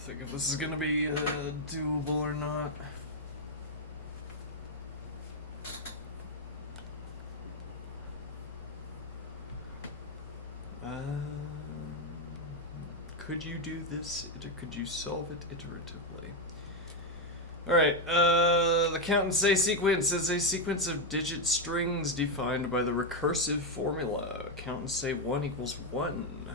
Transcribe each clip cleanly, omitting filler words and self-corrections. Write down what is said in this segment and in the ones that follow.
think if this is gonna be doable or not. Could you do this? Could you solve it iteratively? Alright, the count and say sequence is a sequence of digit strings defined by the recursive formula. Count and say 1 equals 1.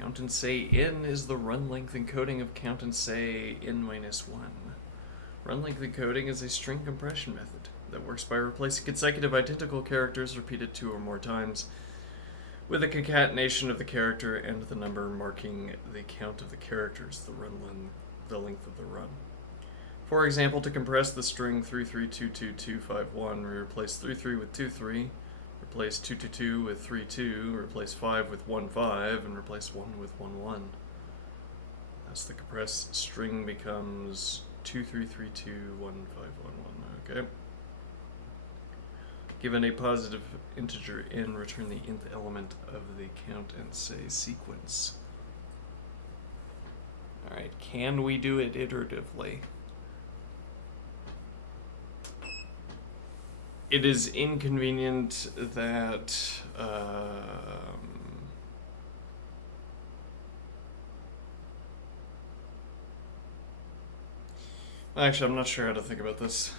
Count and say n is the run length encoding of count and say n minus 1. Run length encoding is a string compression method that works by replacing consecutive identical characters repeated 2 or more times with a concatenation of the character and the number marking the count of the characters, the length of the run. For example, to compress the string 3322251, we replace 33 with 23, replace 222 with 32, replace 5 with 15, and replace 1 with 11. Thus the compressed string becomes 23321511. Okay. Given a positive integer n, return the nth element of the count and say sequence. Alright, can we do it iteratively? It is inconvenient that actually, I'm not sure how to think about this.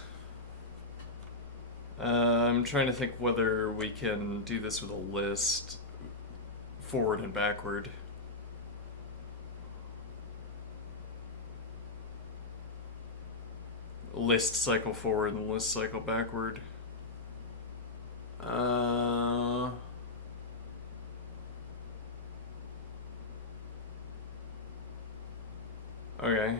I'm trying to think whether we can do this with a list forward and backward. List cycle forward and list cycle backward. Okay.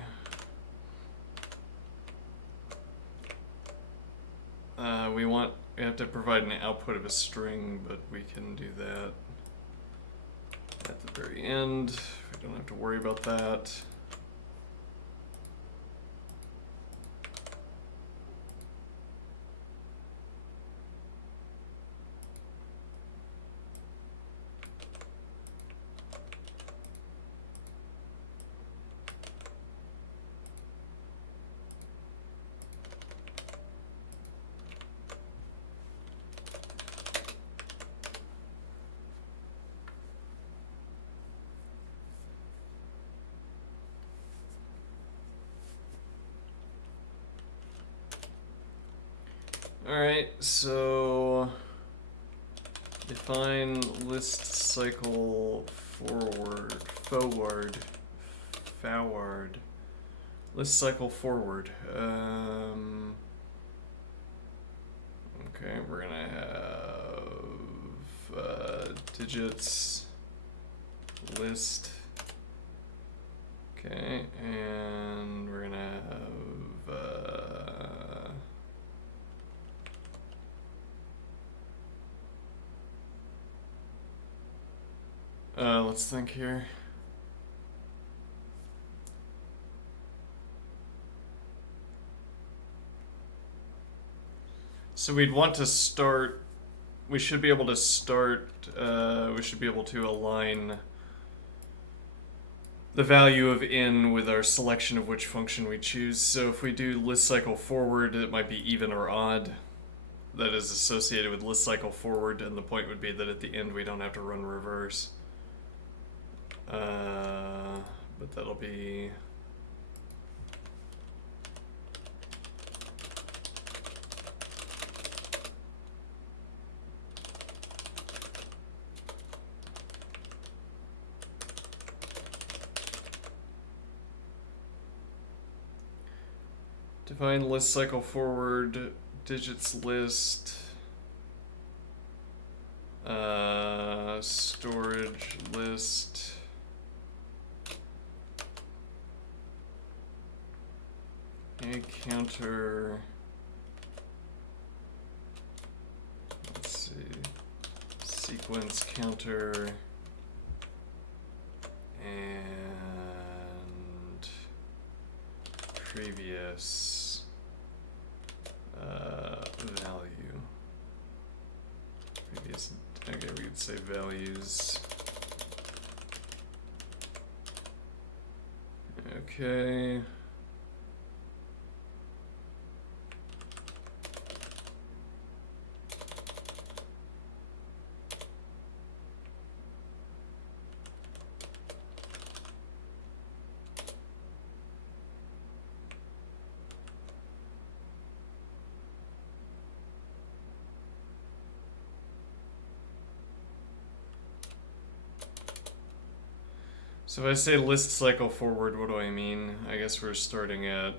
We have to provide an output of a string, but we can do that at the very end. We don't have to worry about that. Alright, so define list cycle forward, list cycle forward. Okay, we're gonna have digits list. Okay, and we're gonna have let's think here. So we'd want to start, we should be able to start, we should be able to align the value of n with our selection of which function we choose. So if we do list cycle forward, it might be even or odd. That is associated with list cycle forward, and the point would be that at the end we don't have to run reverse. But that'll be... Define list cycle forward, digits list, storage list, a counter, let's see, sequence counter, and previous value. Previous, okay, we could say values. Okay. So if I say list cycle forward, what do I mean? I guess we're starting at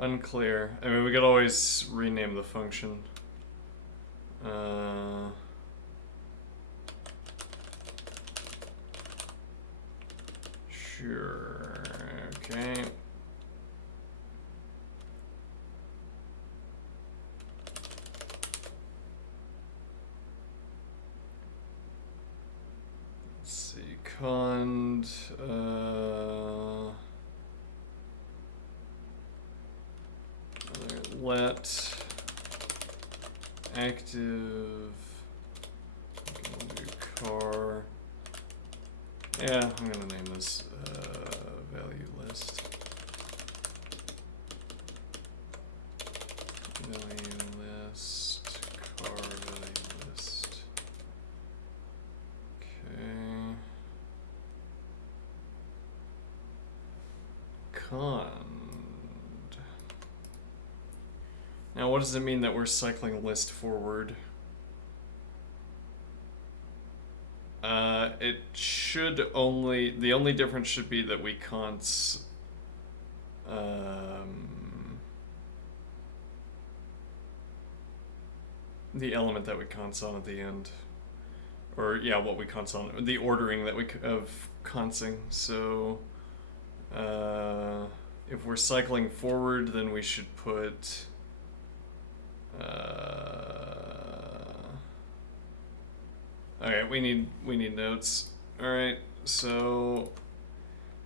unclear. I mean, we could always rename the function. Sure. Okay. Let's see. Cond. Let active. We'll do car. Yeah, I'm gonna name this value list. Value list, car value list. Okay. Cond. Now, what does it mean that we're cycling list forward? It should only, the only difference should be that we const the element that we const on at the end, or yeah, what we const on, the ordering that we of consting. So if we're cycling forward, then we should put okay, we need notes. All right, so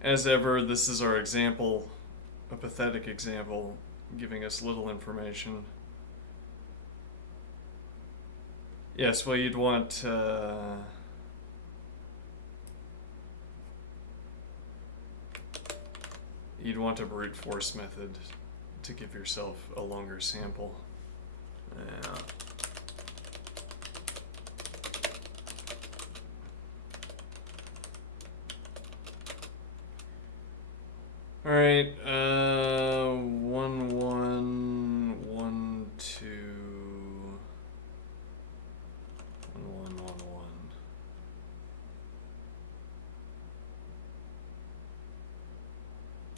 as ever, this is our example, a pathetic example, giving us little information. Yes, well, you'd want a brute force method to give yourself a longer sample. Yeah. All right, 1 1 1 2 1 1 1 1.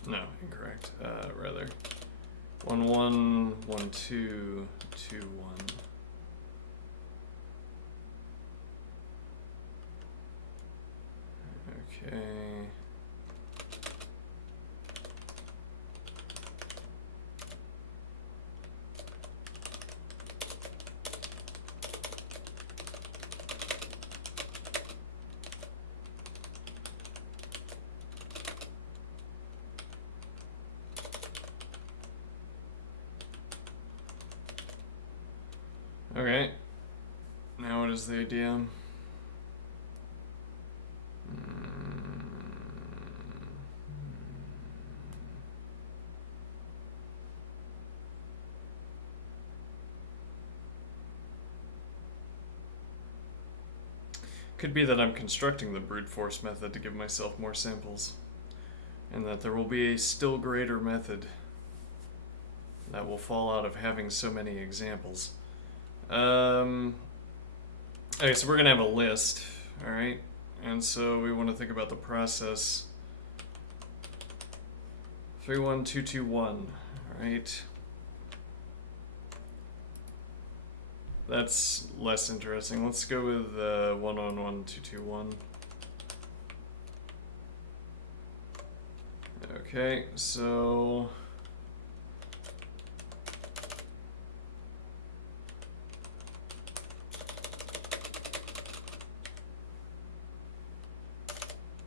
No, incorrect. Rather 1 1 1 2 2 1. Okay. Okay. Now what is the idea? Could be that I'm constructing the brute force method to give myself more samples, and that there will be a still greater method that will fall out of having so many examples. Okay, so we're gonna have a list, all right? And so we want to think about the process 31221, all right? That's less interesting. Let's go with 111221. Okay, so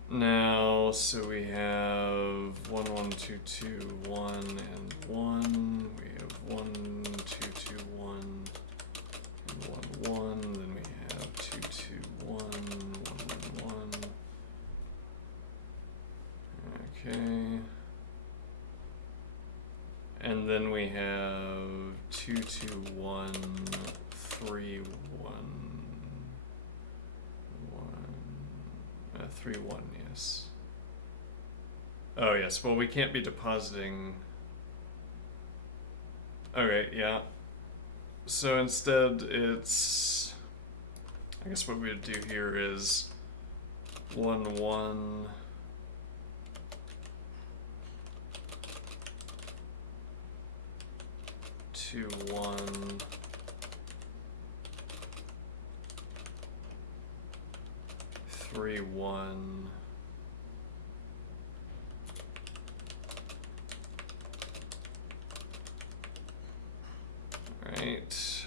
Now, so we have 1, 1, 2, 2, 1, and 1. We have 1, 2, 2, 1, and 1, 1. Then we have 2, 2, 1, 1, 1, 1. Okay. And then we have 2, 2, 1, 3, 1. 3, 1, yes. Oh, yes. Well, we can't be depositing. Okay, yeah. So instead, it's. I guess what we would do here is 1, 1. 2, 1. 3, 1. Right.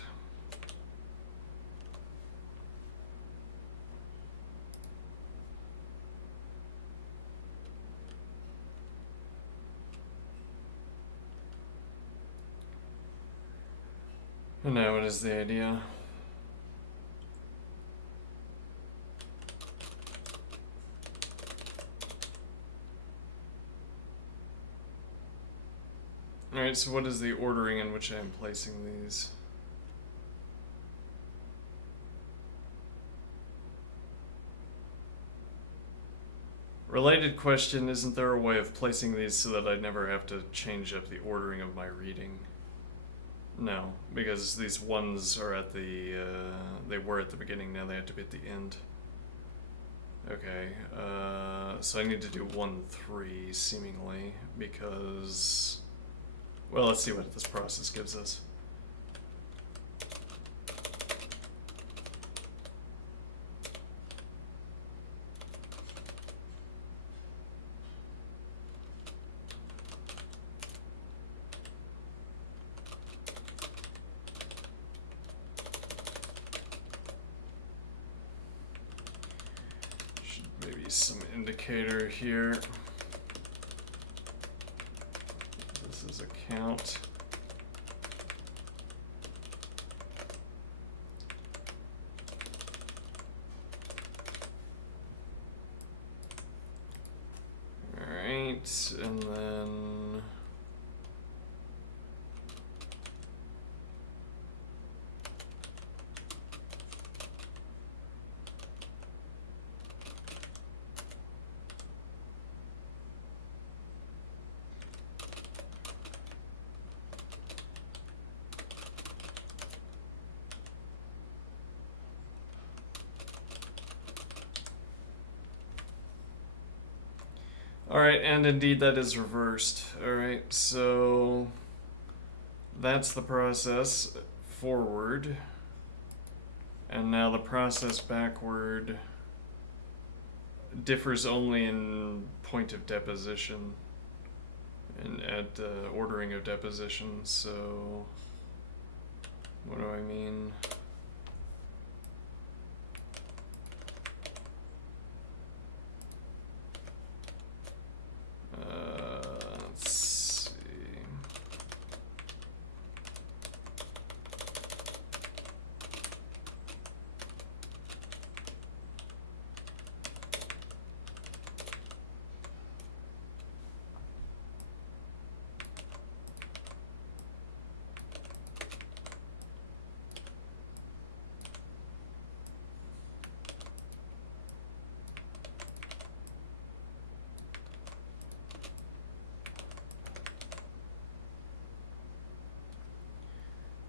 And now what is the idea? Alright, so what is the ordering in which I am placing these? Related question, isn't there a way of placing these so that I never have to change up the ordering of my reading? No, because these ones are at the, they were at the beginning, now they have to be at the end. Okay, so I need to do 1, 3, seemingly, because... Well, let's see what this process gives us. Should maybe some indicator here. This is a count. Alright, and then alright, and indeed that is reversed. Alright, so that's the process forward. And now the process backward differs only in point of deposition and at ordering of deposition. So what do I mean? Let's see.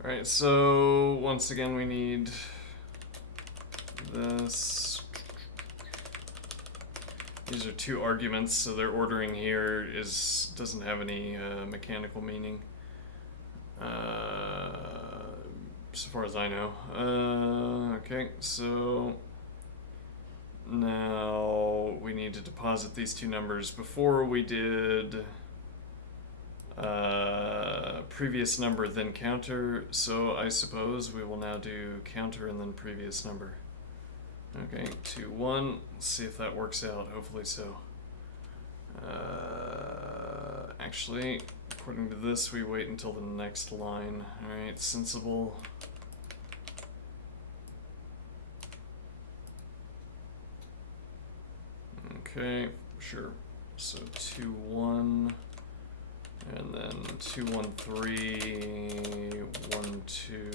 Alright, so once again we need this. These are two arguments, so their ordering here doesn't have any mechanical meaning, so far as I know. Okay, so now we need to deposit these two numbers. Before we did previous number then counter, so I suppose we will now do counter and then previous number. Okay, 2, 1. Let's see if that works out. Hopefully so. Actually, according to this, we wait until the next line. Alright, sensible. Okay, sure. So 2, 1. And then 2, 1, 3, 1, 2.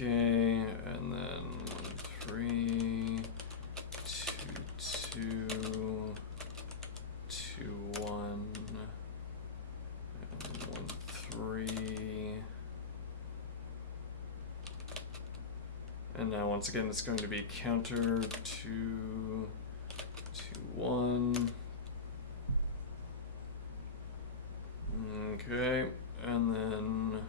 Okay, and then 1, 3, 2, 2, 2, 1, and 1, 3. And now once again it's going to be counter 2, 2, 1. Okay, and then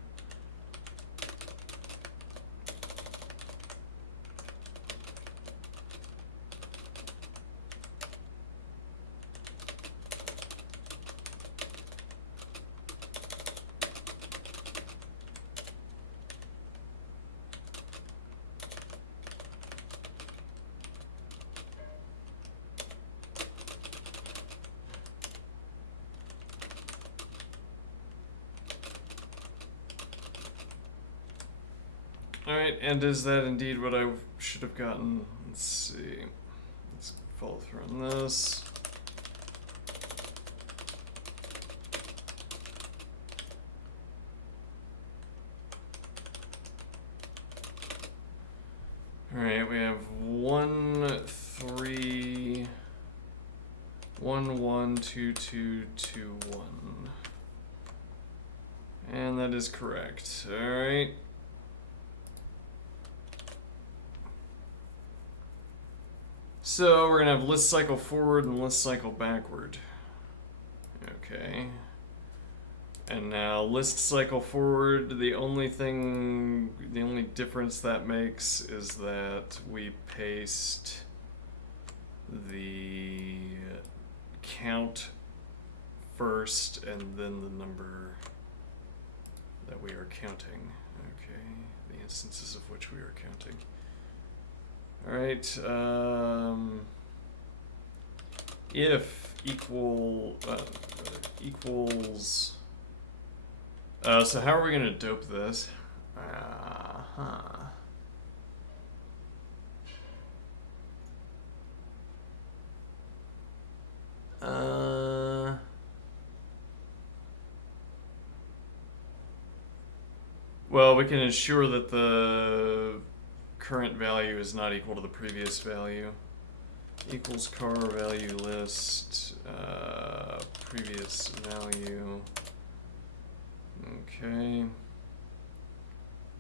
alright, and is that indeed what I should have gotten? Let's see. Let's follow through on this. Alright, we have 1, 3, 1, 1, 2, 2, 2, 1. And that is correct. Alright. So we're gonna have list cycle forward and list cycle backward. Okay. And now list cycle forward, the only difference that makes is that we paste the count first and then the number that we are counting. Okay, the instances of which we are counting. Alright, if equals, so how are we gonna dope this? Well, we can ensure that the current value is not equal to the previous value. Equals car value list, previous value. Okay.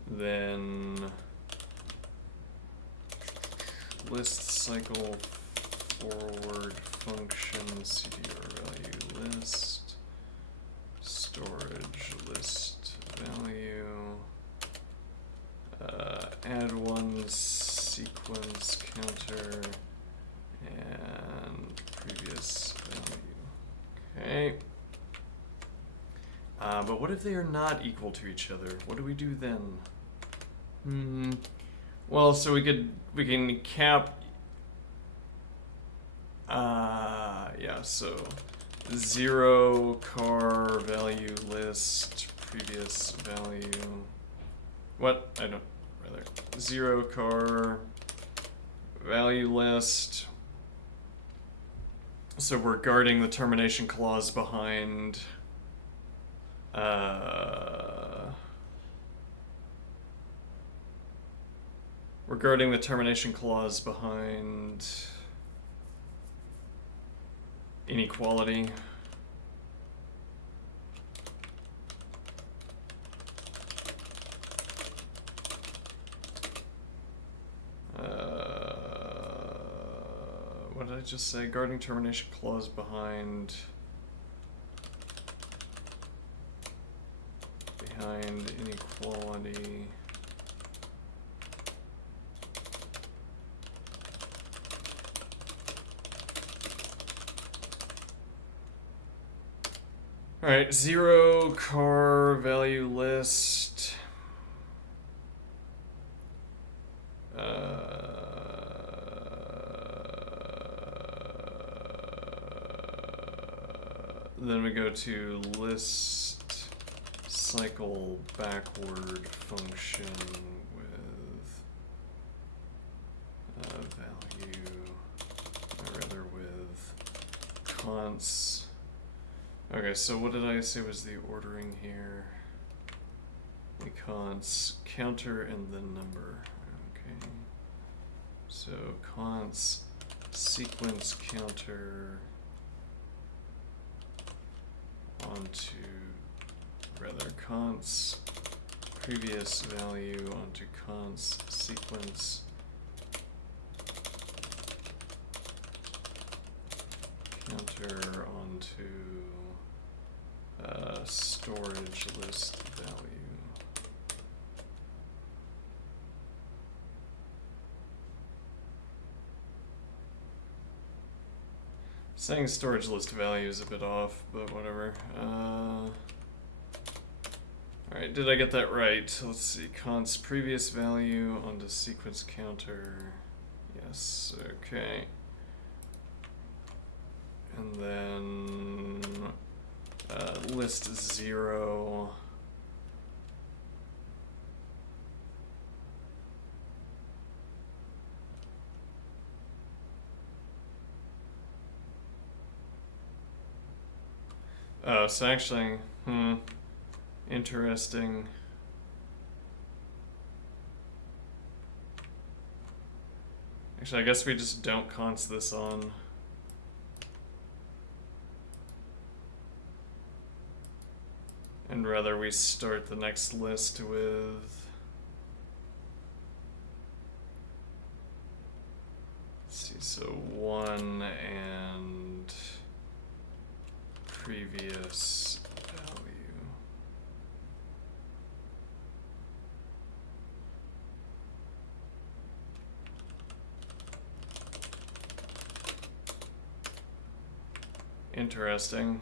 Then list cycle forward function cdr value list storage list value. Add one sequence counter and previous value. Okay. But what if they are not equal to each other? What do we do then? Well, so we can cap. Yeah. So 0 car value list previous value. What? I don't. Rather 0 car value list. So we're guarding the termination clause behind. We're guarding the termination clause behind inequality. What did I just say? Guarding termination clause behind inequality. Alright, 0 car value list. Then we go to list cycle backward function with value, or rather with const. Okay, so what did I say was the ordering here? The const counter and then number. Okay. So const sequence counter onto, rather const previous value onto const sequence counter onto storage list value. Saying storage list value is a bit off, but whatever. Alright, did I get that right? Let's see. Const previous value onto sequence counter. Yes, okay. And then list 0. Oh, so actually, interesting. Actually, I guess we just don't const this on. And rather we start the next list with, let's see, so 1 and previous value. Interesting.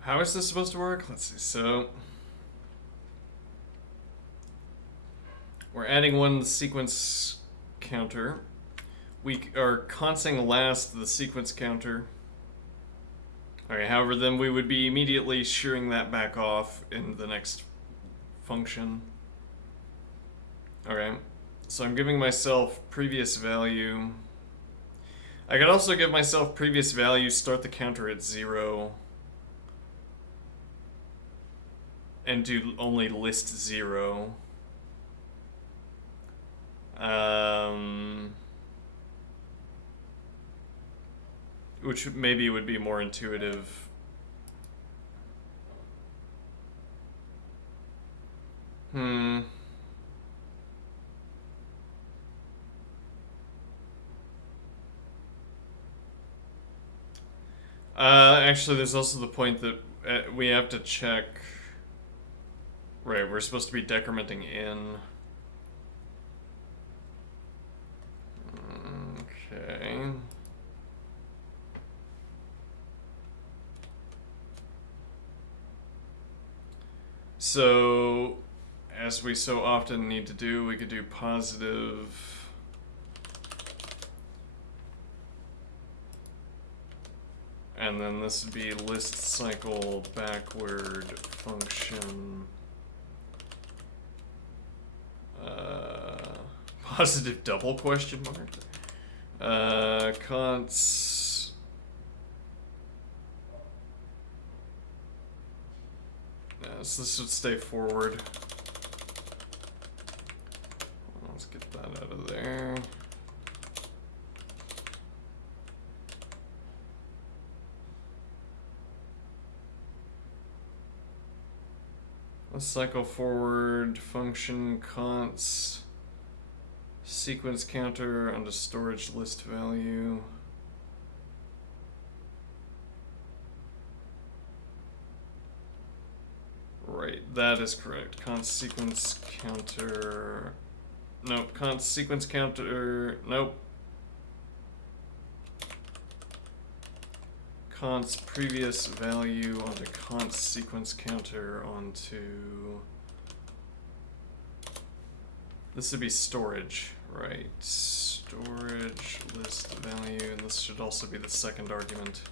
How is this supposed to work? Let's see. So we're adding one sequence counter. We are consting last the sequence counter. Okay, however, then we would be immediately shearing that back off in the next function. Okay, so I'm giving myself previous value. I could also give myself previous value, start the counter at 0. And do only list 0. Which maybe would be more intuitive. Actually, there's also the point that we have to check. Right, we're supposed to be decrementing in. Okay. So, as we so often need to do, we could do positive. And then this would be list cycle backward function. Positive double question mark. Const. So this would stay forward. Let's get that out of there. Let's cycle forward function const sequence counter onto storage list value. Right, that is correct. Const sequence counter. No, const sequence counter. Nope. Const previous value onto const sequence counter onto. This would be storage, right? Storage list value, and this should also be the second argument.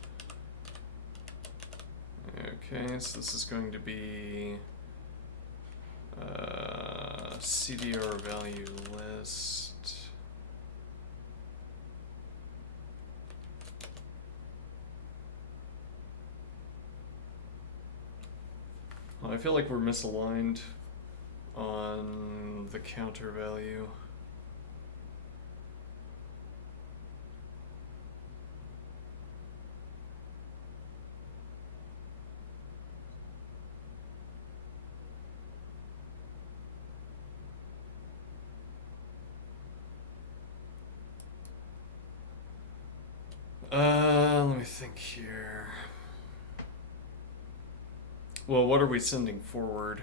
Okay, so this is going to be CDR value list. Well, I feel like we're misaligned on the counter value. Let me think here. Well, what are we sending forward?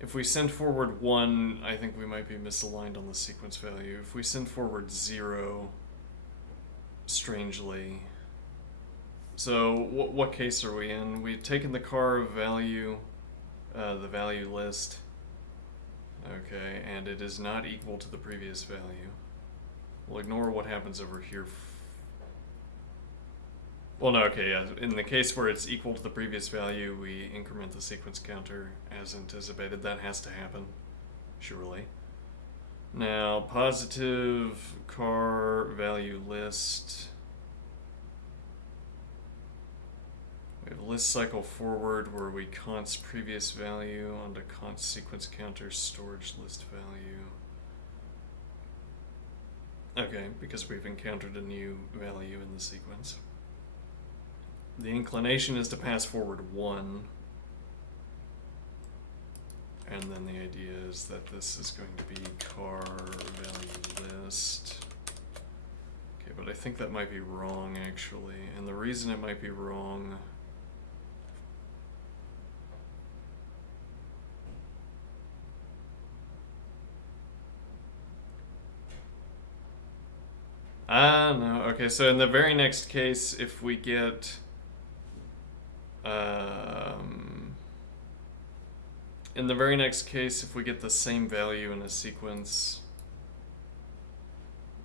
If we send forward 1, I think we might be misaligned on the sequence value. If we send forward 0, strangely. So what case are we in? We've taken the car value, the value list. Okay, and it is not equal to the previous value. We'll ignore what happens over here. Well, no, okay, yeah. In the case where it's equal to the previous value, we increment the sequence counter as anticipated. That has to happen, surely. Now, positive car value list. We have list cycle forward where we const previous value onto const sequence counter storage list value. Okay, because we've encountered a new value in the sequence. The inclination is to pass forward 1. And then the idea is that this is going to be car value list. Okay, but I think that might be wrong actually. And the reason it might be wrong no. Okay, so in the very next case, if we get in the very next case, if we get the same value in a sequence,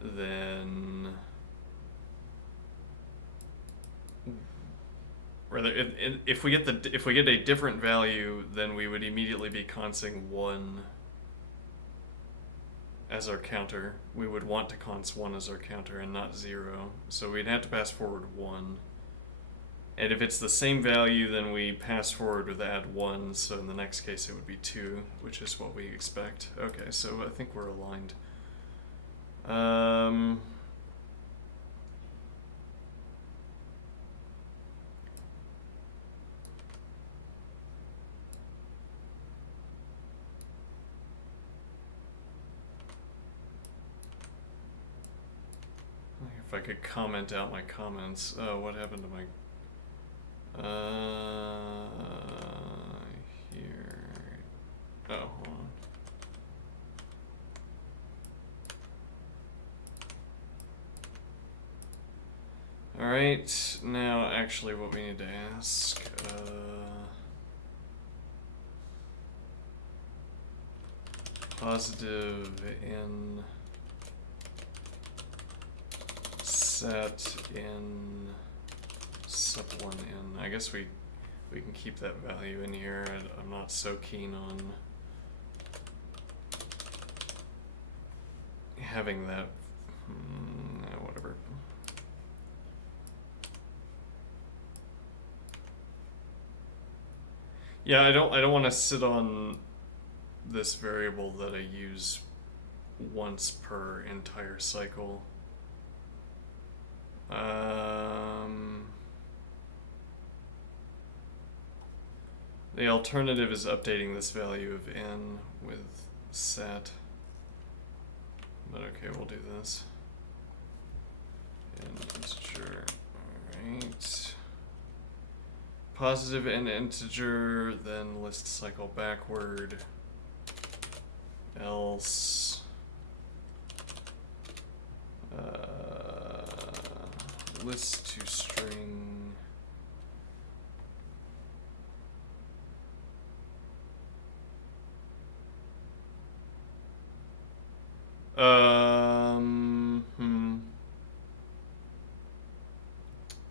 then rather, if we get a different value, then we would immediately be consting 1 as our counter. We would want to const 1 as our counter and not 0. So we'd have to pass forward 1. And if it's the same value, then we pass forward with add 1. So in the next case, it would be 2, which is what we expect. Okay, so I think we're aligned. If I could comment out my comments. Oh, what happened to my... here... Oh, hold on. Alright, now actually what we need to ask... positive in... set in sub1 in. I guess we can keep that value in here. I'm not so keen on having that. Whatever. Yeah, I don't want to sit on this variable that I use once per entire cycle. The alternative is updating this value of n with set. But okay, we'll do this. N integer. Alright. Positive n integer, then list cycle backward. Else. List to string.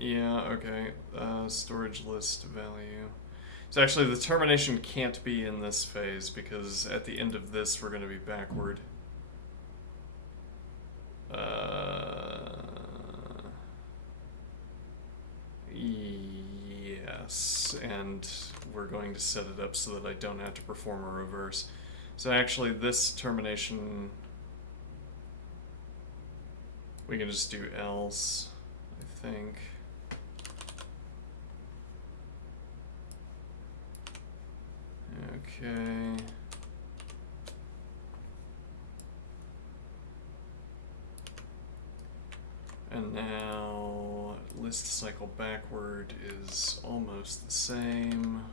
Yeah, okay. Storage list value. So actually the termination can't be in this phase because at the end of this we're going to be backward. Yes, and we're going to set it up so that I don't have to perform a reverse. So actually this termination, we can just do else, I think. Okay. And now list cycle backward is almost the same,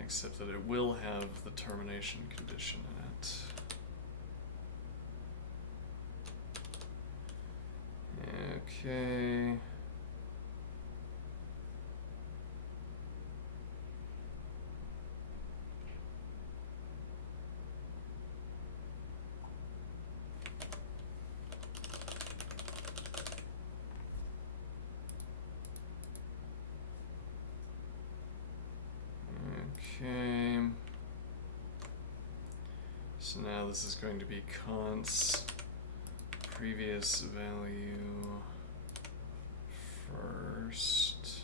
except that it will have the termination condition in it. Okay. Okay. So now this is going to be const previous value first.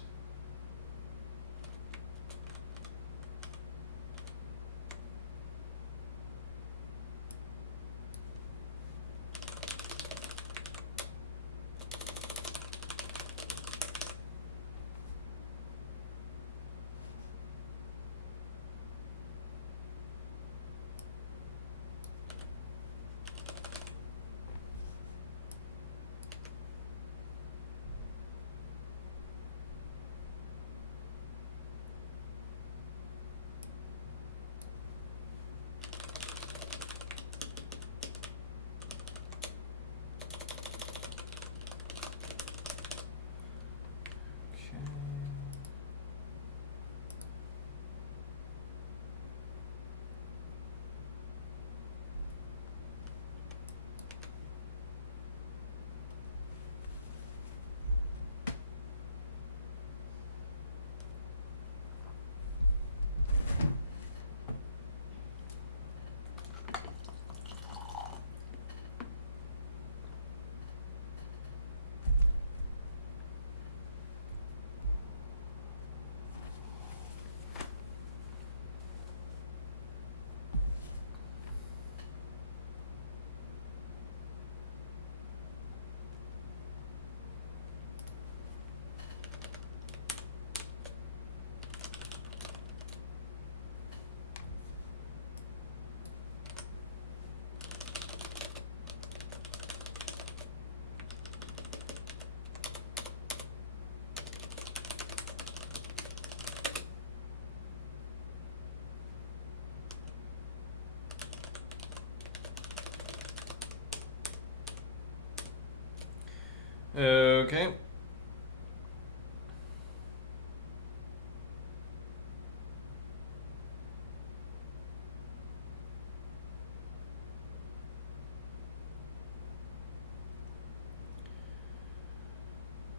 Okay.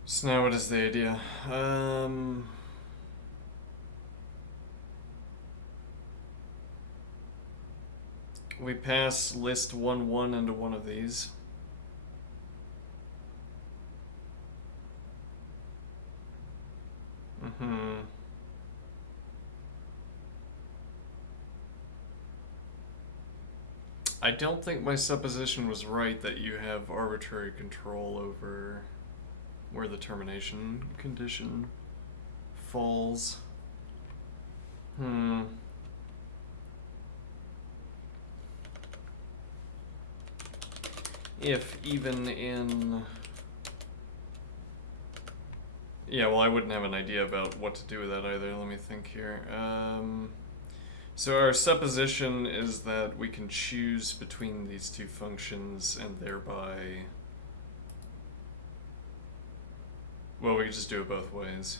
So now what is the idea? We pass list 1, 1 into one of these. I don't think my supposition was right that you have arbitrary control over where the termination condition falls. If even in... Yeah, well, I wouldn't have an idea about what to do with that either. Let me think here. So our supposition is that we can choose between these two functions and thereby... Well, we could just do it both ways.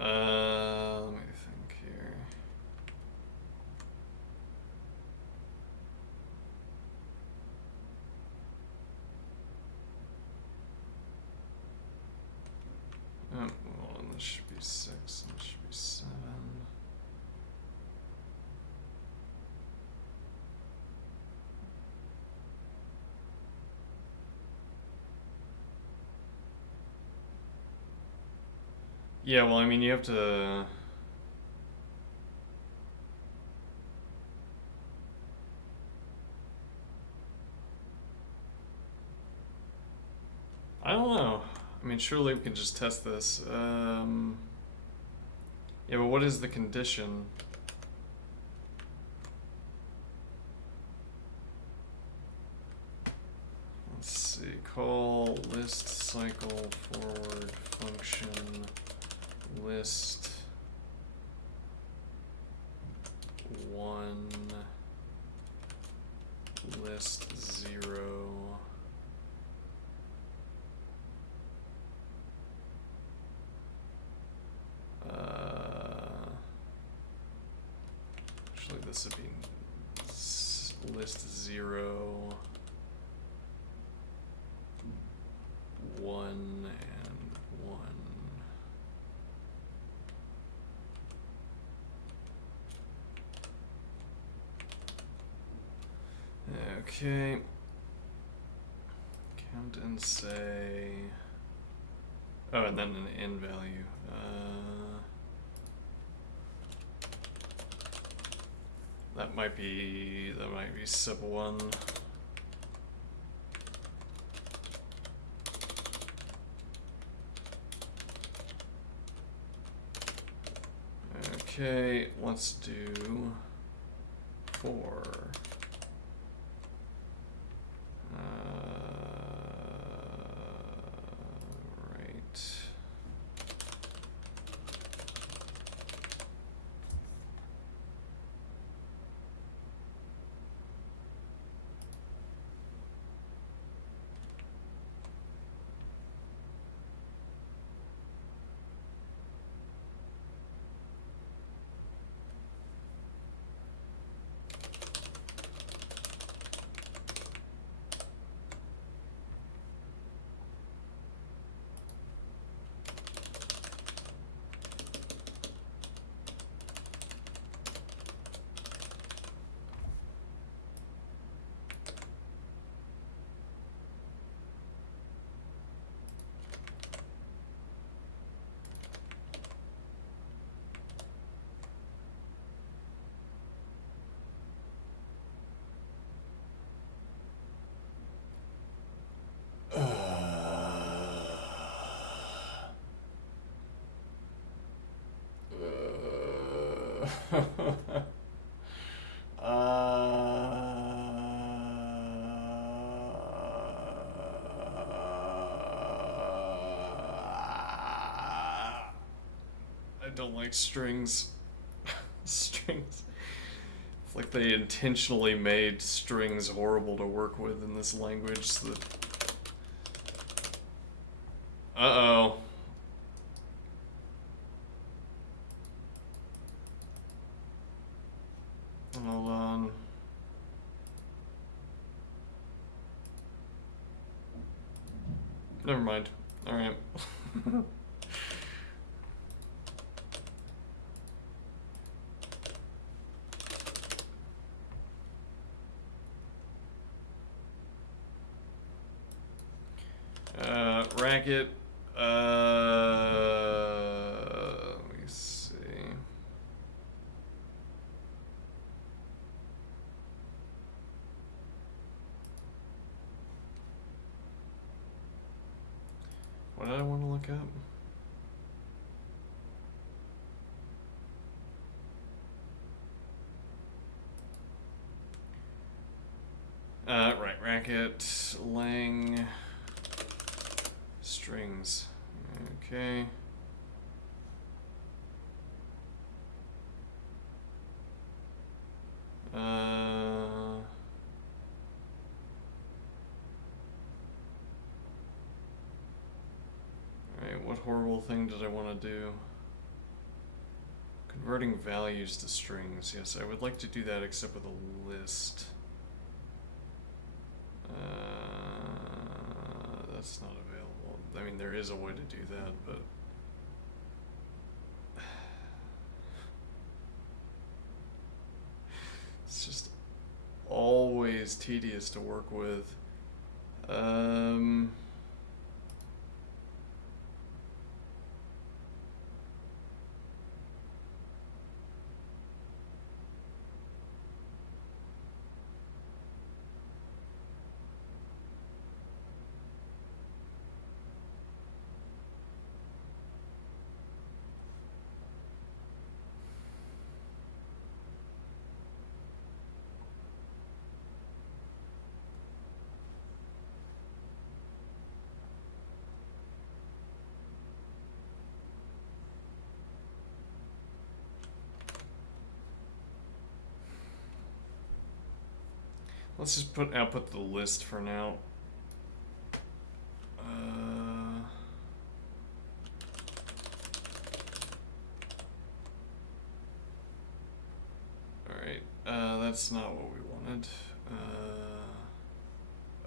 Let me think here. Oh, well, and this should be 6, and this should be 7. Yeah, well, I mean, you have to... I don't know. I mean, surely we can just test this. Yeah, but what is the condition? Let's see. Call list cycle forward function list 1 list 0. Actually, this would be list 0, 1, and 1. Okay. Count and say. Oh, and then an n value. That might be sub 1. Okay, let's do 4. Right. I don't like strings. Strings. It's like they intentionally made strings horrible to work with in this language so that... Uh-oh. Hold on. Never mind. Alright. Racket. Let me see. What did I want to look up? Right, Racket, lang, strings. Okay. Alright, what horrible thing did I want to do? Converting values to strings. Yes, I would like to do that except with a list. That's not available. I mean, there is a way to do that, but it's just always tedious to work with. Let's just output the list for now. Alright, that's not what we wanted.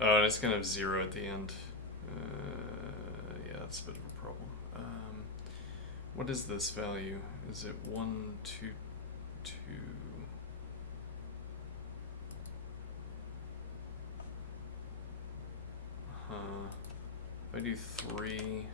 Oh, and it's gonna have 0 at the end. Yeah, that's a bit of a problem. What is this value? Is it 1, 2, 2? If I do 3.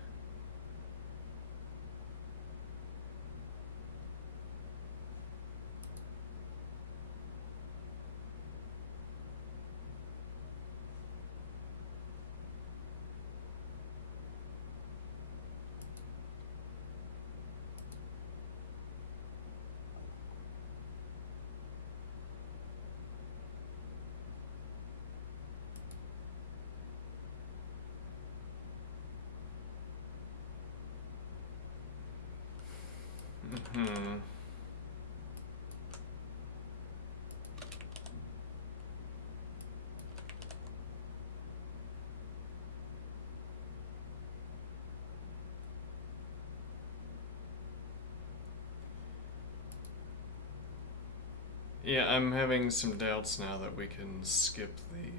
Yeah, I'm having some doubts now that we can skip the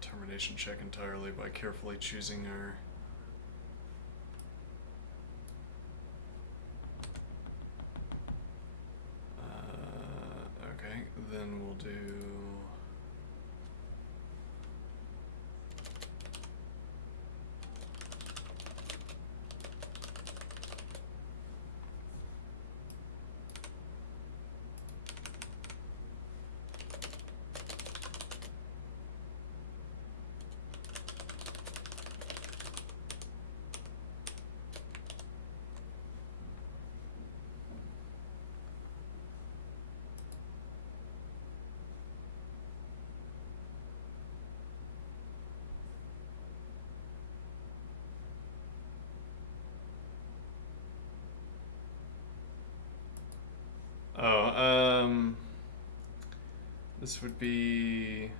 termination check entirely by carefully choosing our... okay, then we'll do... this would be...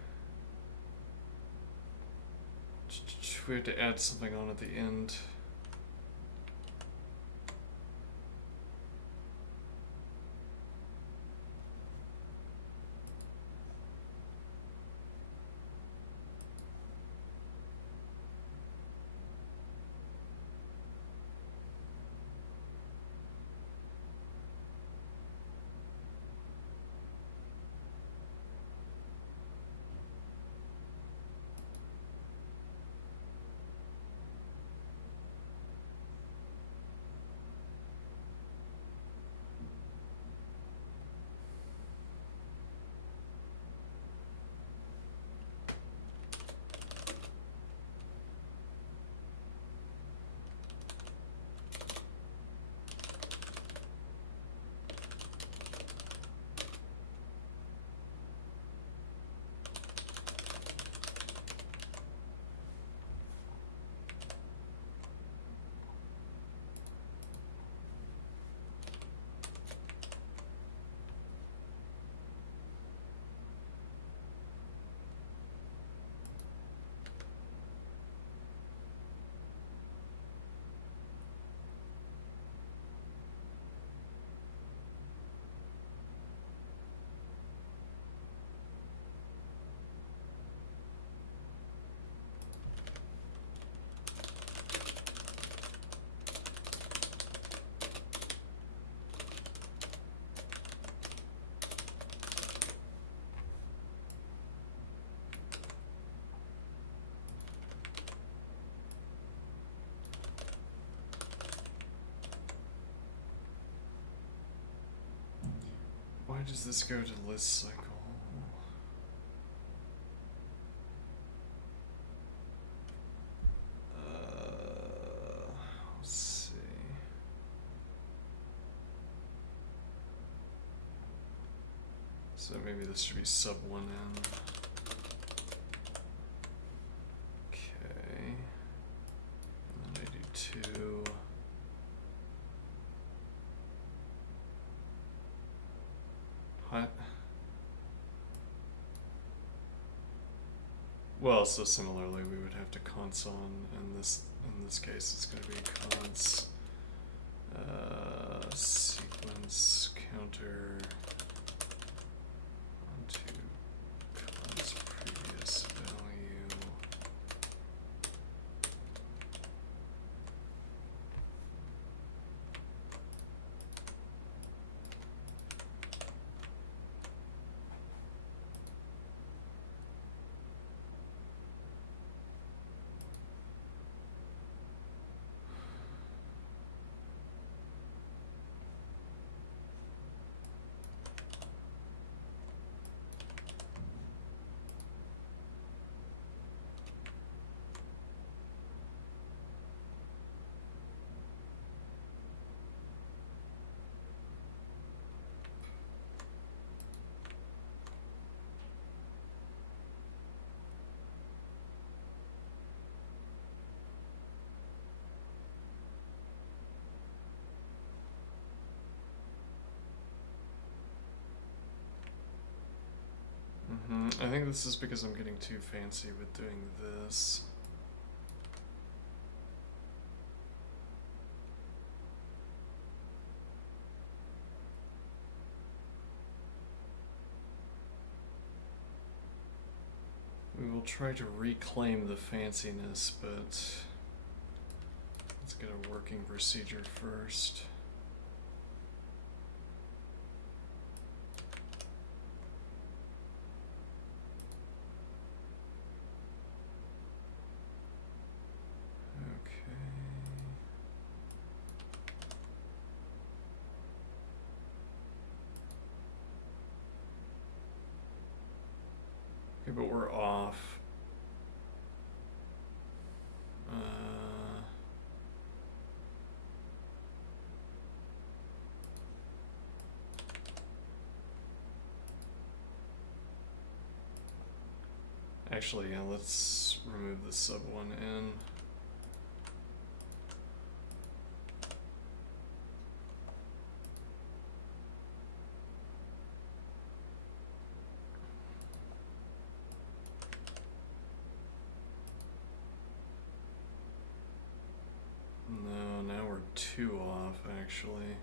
We have to add something on at the end. does this go to list cycle? Let's see. So maybe this should be sub 1n. Okay. And then I do 2. What? Well, so similarly, we would have to const on, in this case, it's going to be const sequence counter onto const previous value. I think this is because I'm getting too fancy with doing this. We will try to reclaim the fanciness, but let's get a working procedure first. Okay, but we're off. Actually, yeah, let's remove the sub 1n. No, now we're 2 off, actually.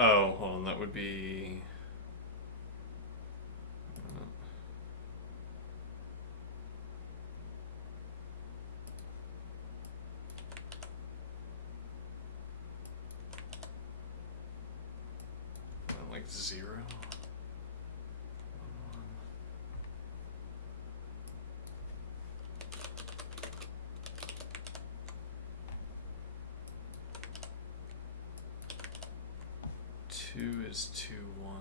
Oh, hold on, that would be... like 0? Two is 2, 1,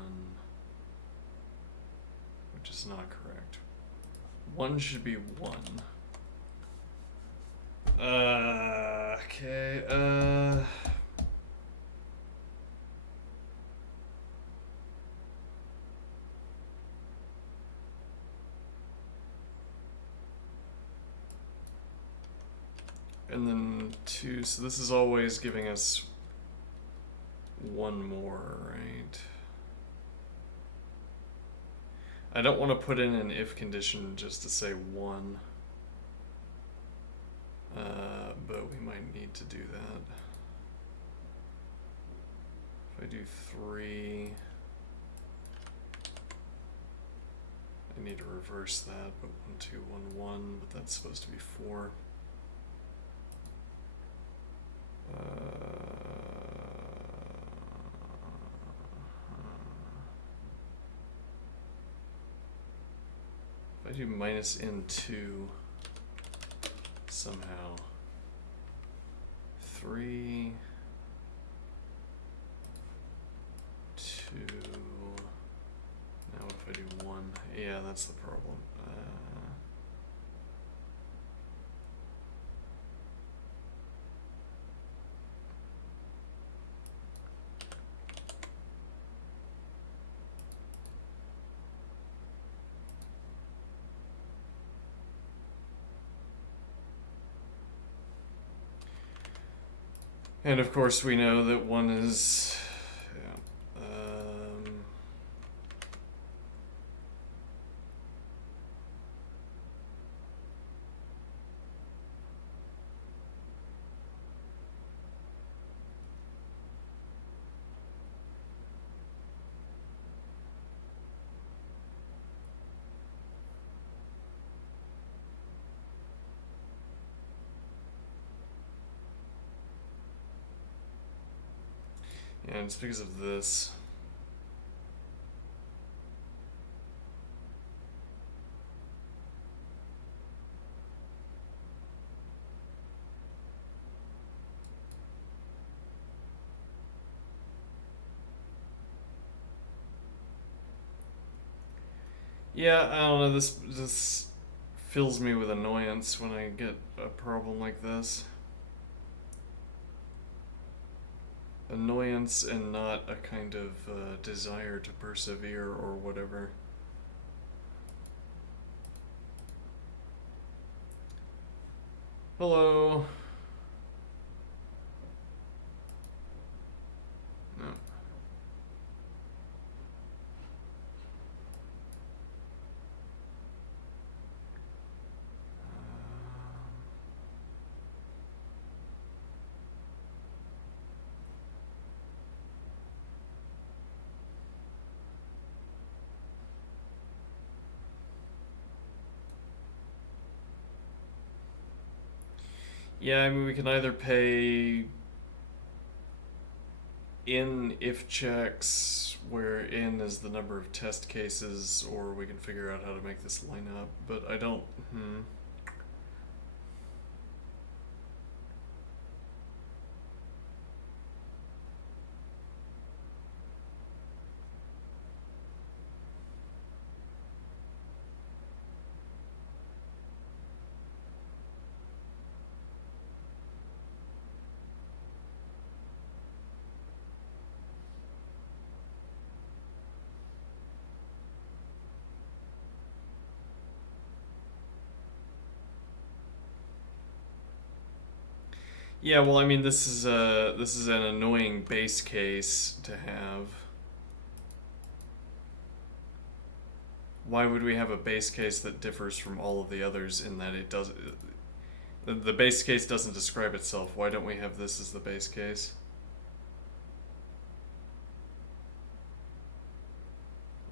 which is not correct. 1 should be 1. Okay, and then 2, so this is always giving us 1 more, right? I don't want to put in an if condition just to say 1. But we might need to do that. If I do 3, I need to reverse that, but 1, 2, 1, 1, but that's supposed to be 4. If I do minus n2 somehow, 3, 2. Now what if I do 1? Yeah, that's the problem. And of course we know that 1 is, yeah, and it's because of this. Yeah, I don't know, this fills me with annoyance when I get a problem like this. Annoyance and not a kind of desire to persevere or whatever. Hello. No. Yeah, I mean, we can either pay in if checks, where in is the number of test cases, or we can figure out how to make this line up, but I don't. Yeah, well, I mean, this is an annoying base case to have. Why would we have a base case that differs from all of the others in that it does? The base case doesn't describe itself. Why don't we have this as the base case?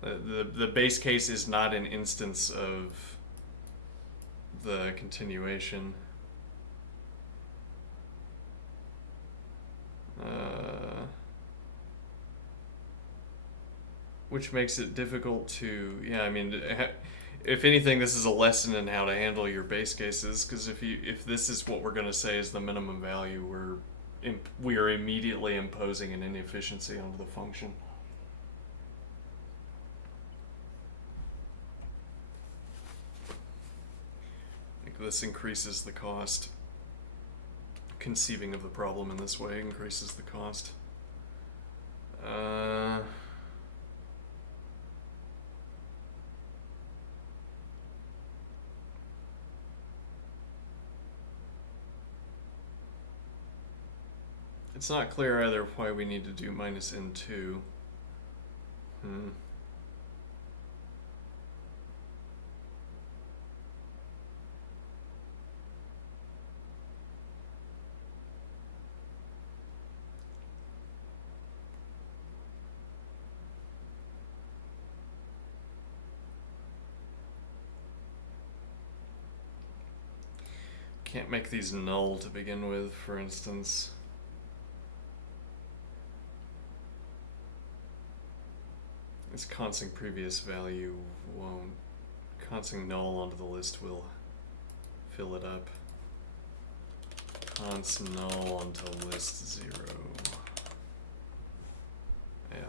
The base case is not an instance of the continuation. Which makes it difficult to, yeah, I mean, if anything, this is a lesson in how to handle your base cases, because if this is what we're going to say is the minimum value, we are immediately imposing an inefficiency onto the function. Like, this increases the cost. Conceiving of the problem in this way increases the cost. It's not clear either why we need to do minus n2. Can't make these null to begin with, for instance. This consing previous value won't. Consing null onto the list will fill it up. const null until list 0. Yeah.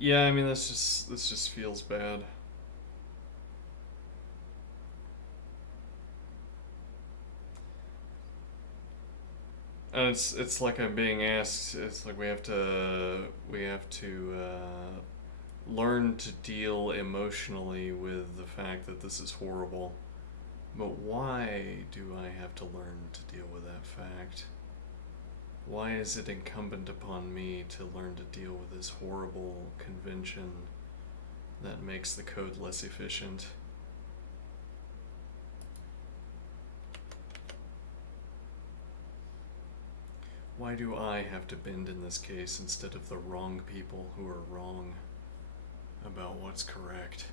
Yeah, I mean this just feels bad. And it's like I'm being asked. It's like we have to learn to deal emotionally with the fact that this is horrible. But why do I have to learn to deal with that fact? Why is it incumbent upon me to learn to deal with this horrible convention that makes the code less efficient? Why do I have to bend in this case instead of the wrong people who are wrong about what's correct?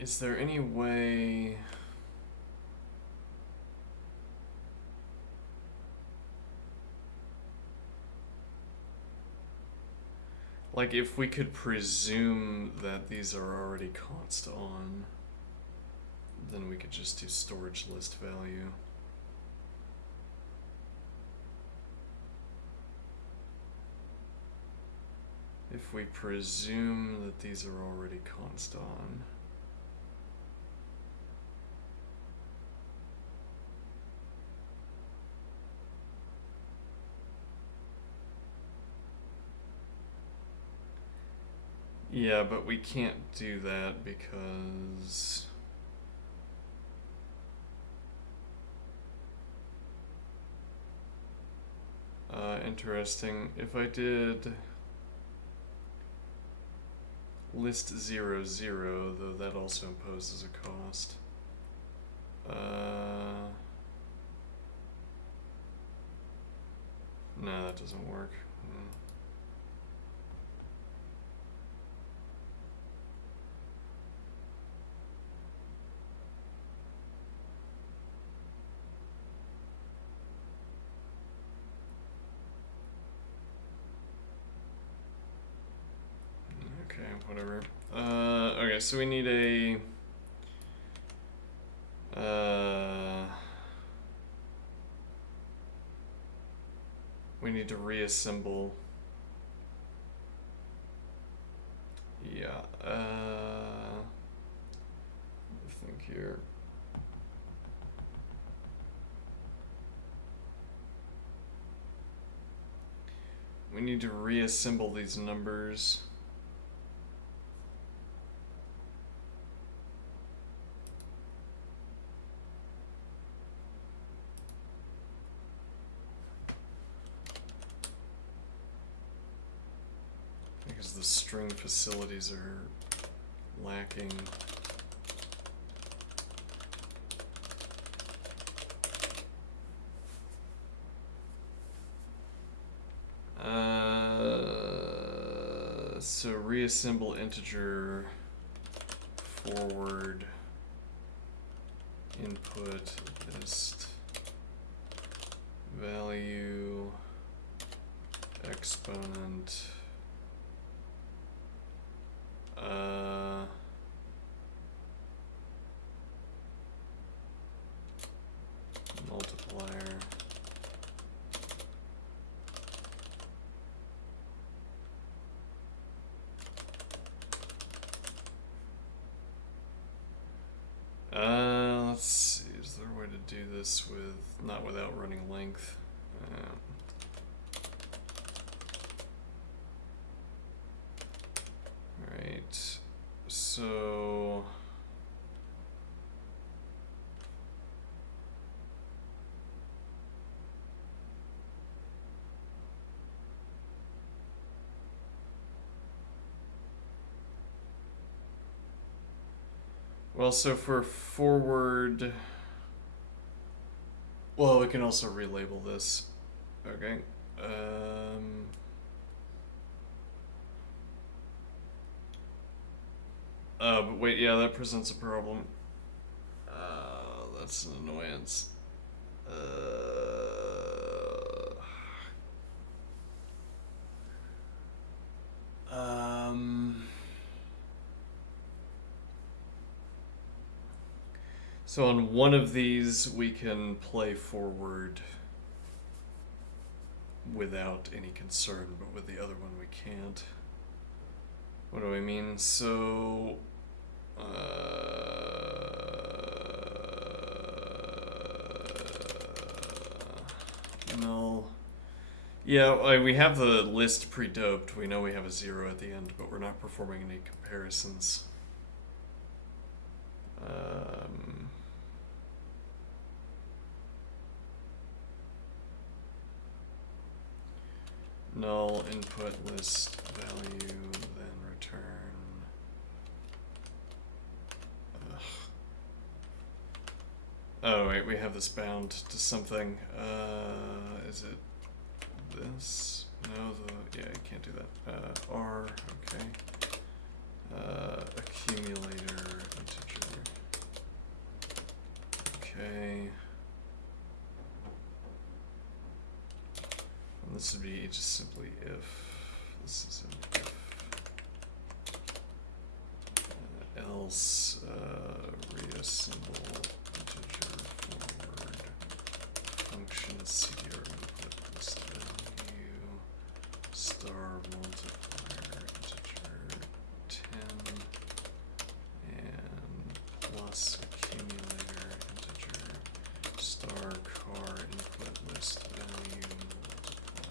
Is there any way... Like, if we could presume that these are already const on, then we could just do storage list value. If we presume that these are already const on, yeah, but we can't do that because interesting. If I did list 0, 0, though that also imposes a cost. No, that doesn't work. Okay, whatever. Okay, so we need a... we need to reassemble. Yeah, I think here. We need to reassemble these numbers. because the string facilities are lacking. So reassemble integer forward input list value exponent multiplier. Let's see, is there a way to do this with, not without running length? Alright, so well, so for forward, well, we can also relabel this. Okay. But wait, yeah, that presents a problem. That's an annoyance. So on one of these, we can play forward without any concern, but with the other one, we can't. What do I mean? So, null. Yeah, we have the list pre-doped. We know we have a 0 at the end, but we're not performing any comparisons. Null input list value, then return. Ugh. Oh wait, we have this bound to something. Is it this? No, yeah, you can't do that. R, okay. Accumulator integer. Okay. And this would be just simply if. This is an if. Else reassemble integer forward function cdr input list value star multiplier integer 10 and plus accumulator integer star car input list value multiplier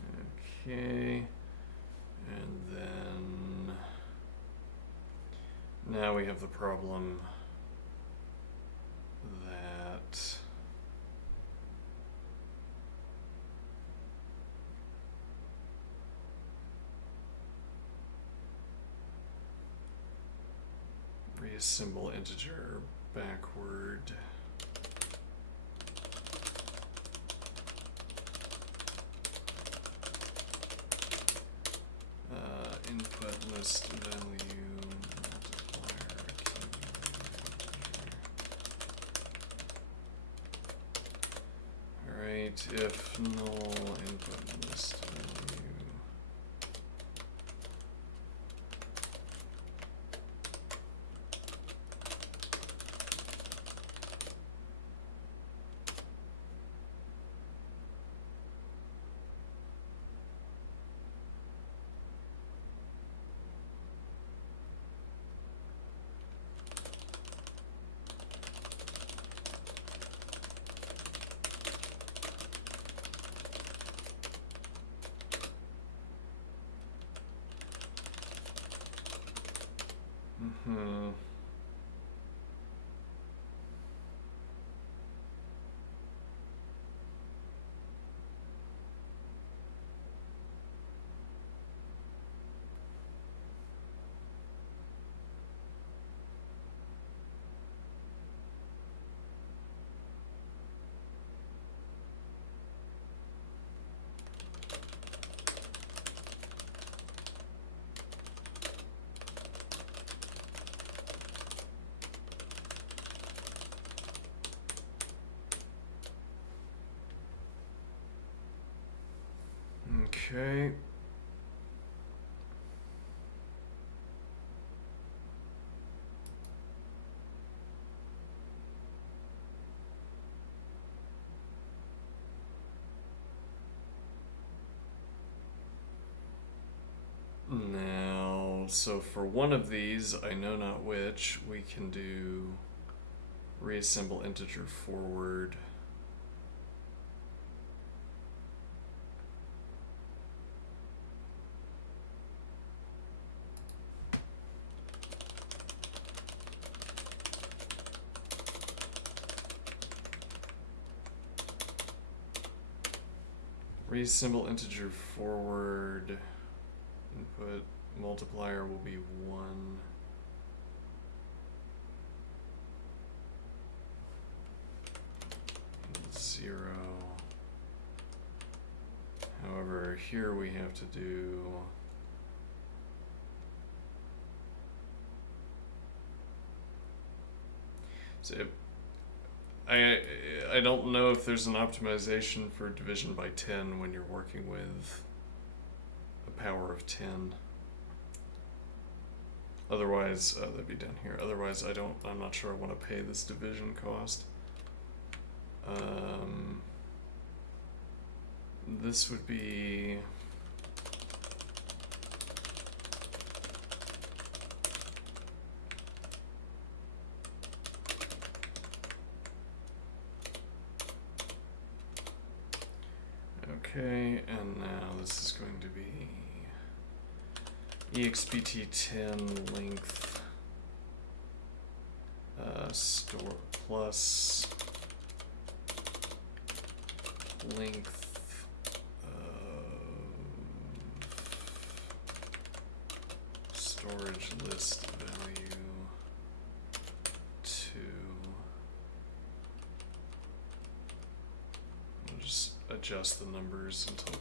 integer. Okay. And then now we have the problem that reassemble integer backward. Input list value multiplier accumulator. Alright, if null input list value. Okay. Now, so for one of these, I know not which, we can do reassemble integer forward. Reassemble integer forward. Input multiplier will be 1. And 0. However, here we have to do so I don't know if there's an optimization for division by 10 when you're working with a power of 10. Otherwise, that'd be down here. Otherwise, I'm not sure I want to pay this division cost. This would be okay, and now this is going to be expt10 length store plus length storage list value to, I'll just adjust the numbers until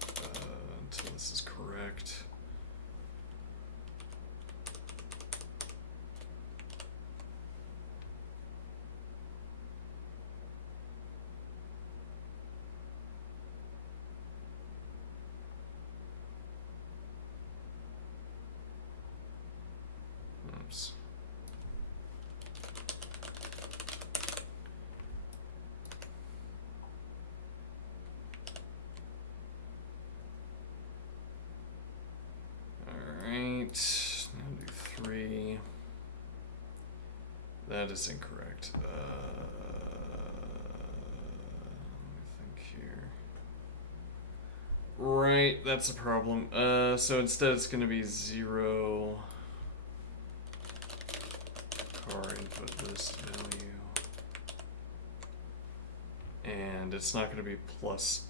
this is correct. Oops. Alright, now do 3. That is incorrect. Let me think here. Right, that's a problem. So instead it's going to be 0 car input list value. And it's not going to be plus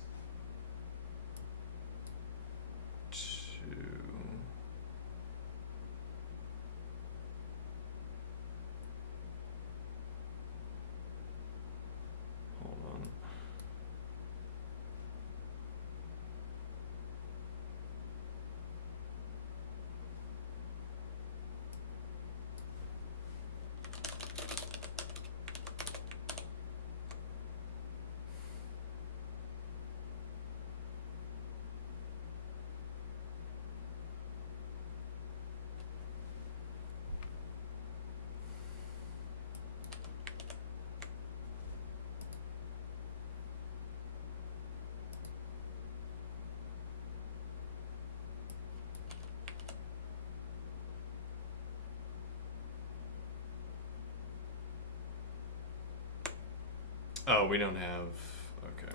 2. Hold on. Oh, we don't have, okay.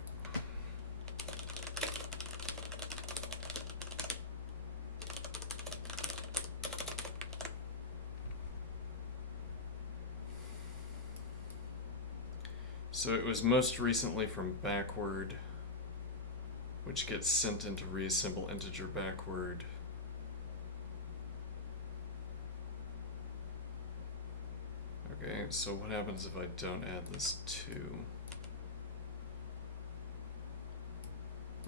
So it was most recently from backward, which gets sent into reassemble integer backward. Okay, so what happens if I don't add this 2?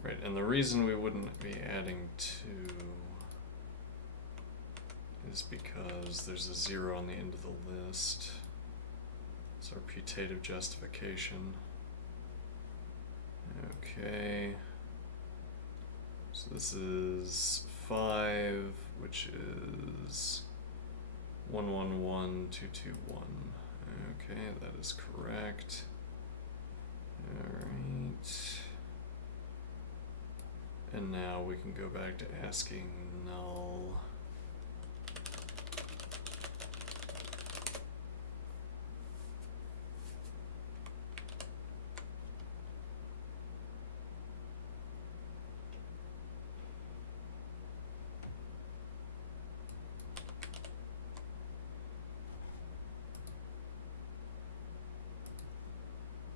Right, and the reason we wouldn't be adding 2 is because there's a 0 on the end of the list. It's our putative justification. Okay. So this is 5, which is 111221. Okay, that is correct. Alright. And now we can go back to asking null.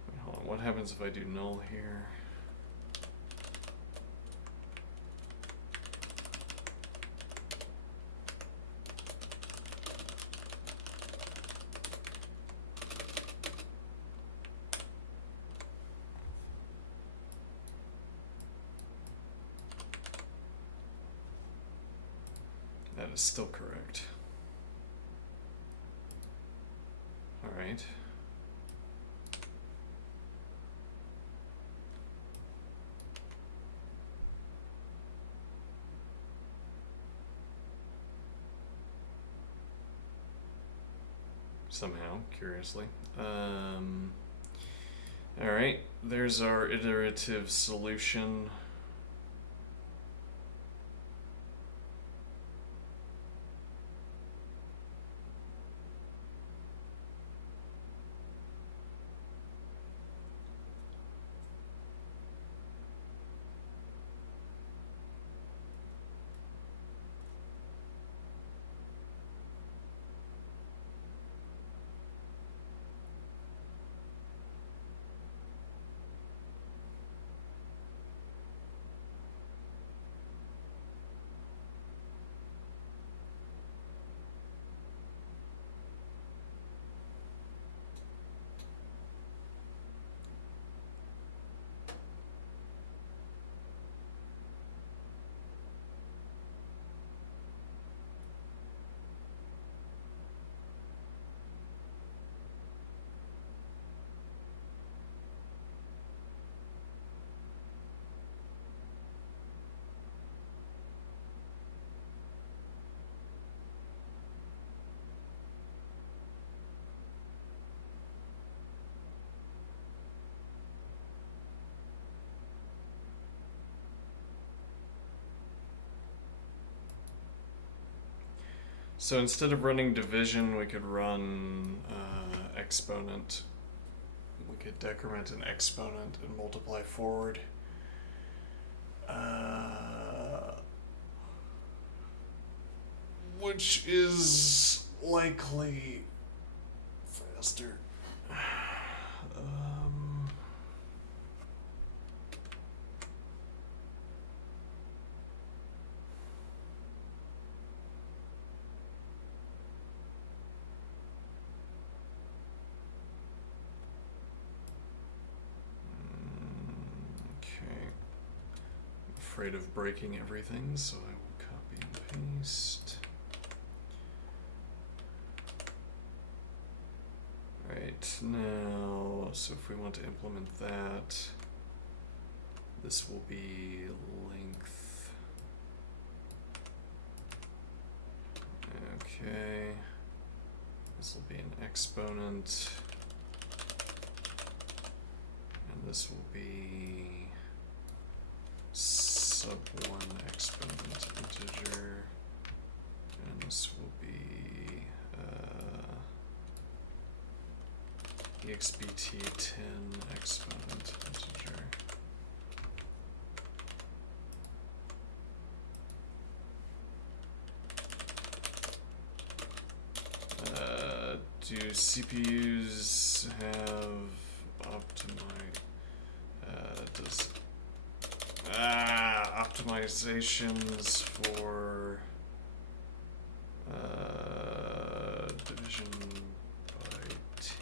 Wait, hold on, what happens if I do null here? That is still correct. All right. Somehow, curiously. All right, there's our iterative solution. So instead of running division, we could run exponent. We could decrement an exponent and multiply forward. Which is likely faster. Afraid of breaking everything, so I will copy and paste. Right, now, so if we want to implement that, this will be length. Okay, this will be an exponent, and this will be sub 1 exponent integer, and this will be exbt 10 exponent integer. Do CPUs have optimizations for division by 10?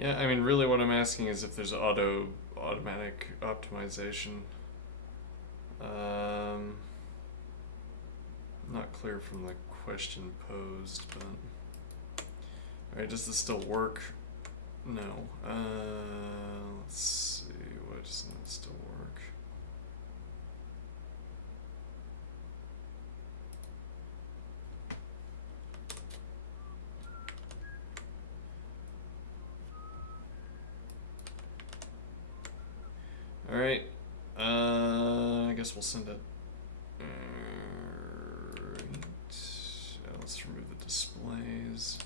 Yeah, I mean, really what I'm asking is if there's automatic optimization. Not clear from the question posed, but... Alright, does this still work? No. Let's see, why doesn't it still work? Alright, I guess we'll send it. Let's remove the displays.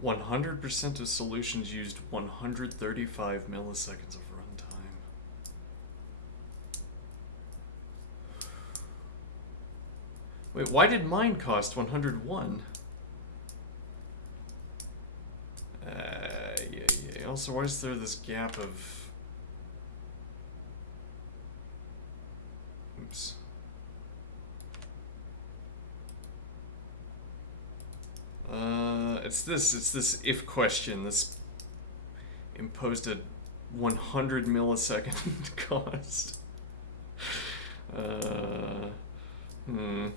One 100% of solutions used 135 milliseconds of runtime. Wait, why did mine cost 101? Yeah. Also, why is there this gap of... Oops. It's this if question. This imposed a 100 millisecond cost. Hmm.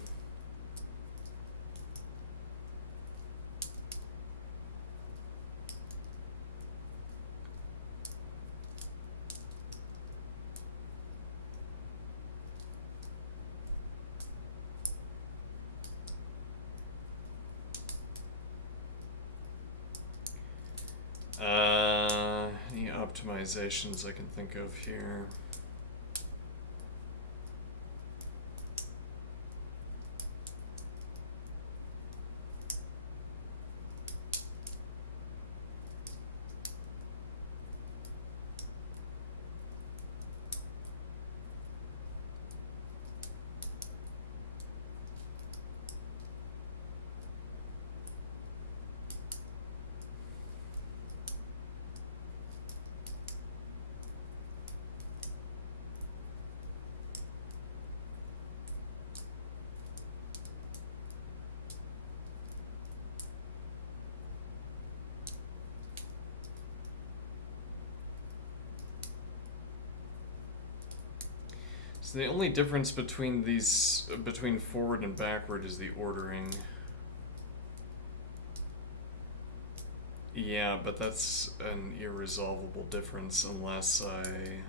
Any optimizations I can think of here? So the only difference between these, between forward and backward, is the ordering. Yeah, but that's an irresolvable difference unless I...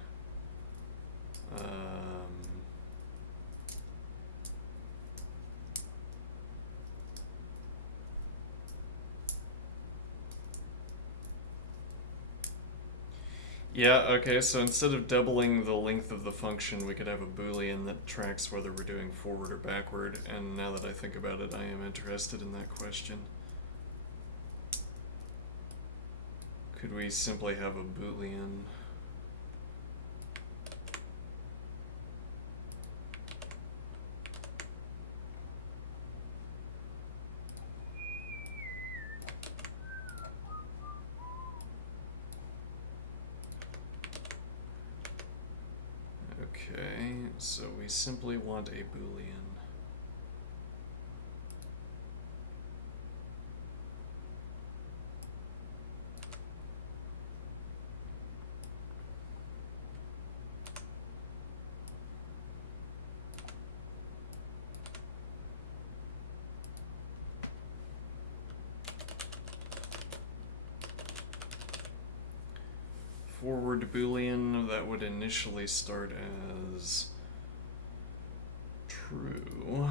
Yeah, okay, so instead of doubling the length of the function, we could have a boolean that tracks whether we're doing forward or backward, and now that I think about it, I am interested in that question. Could we simply have a boolean? Okay, so we simply want a boolean. Forward boolean that would initially start as true.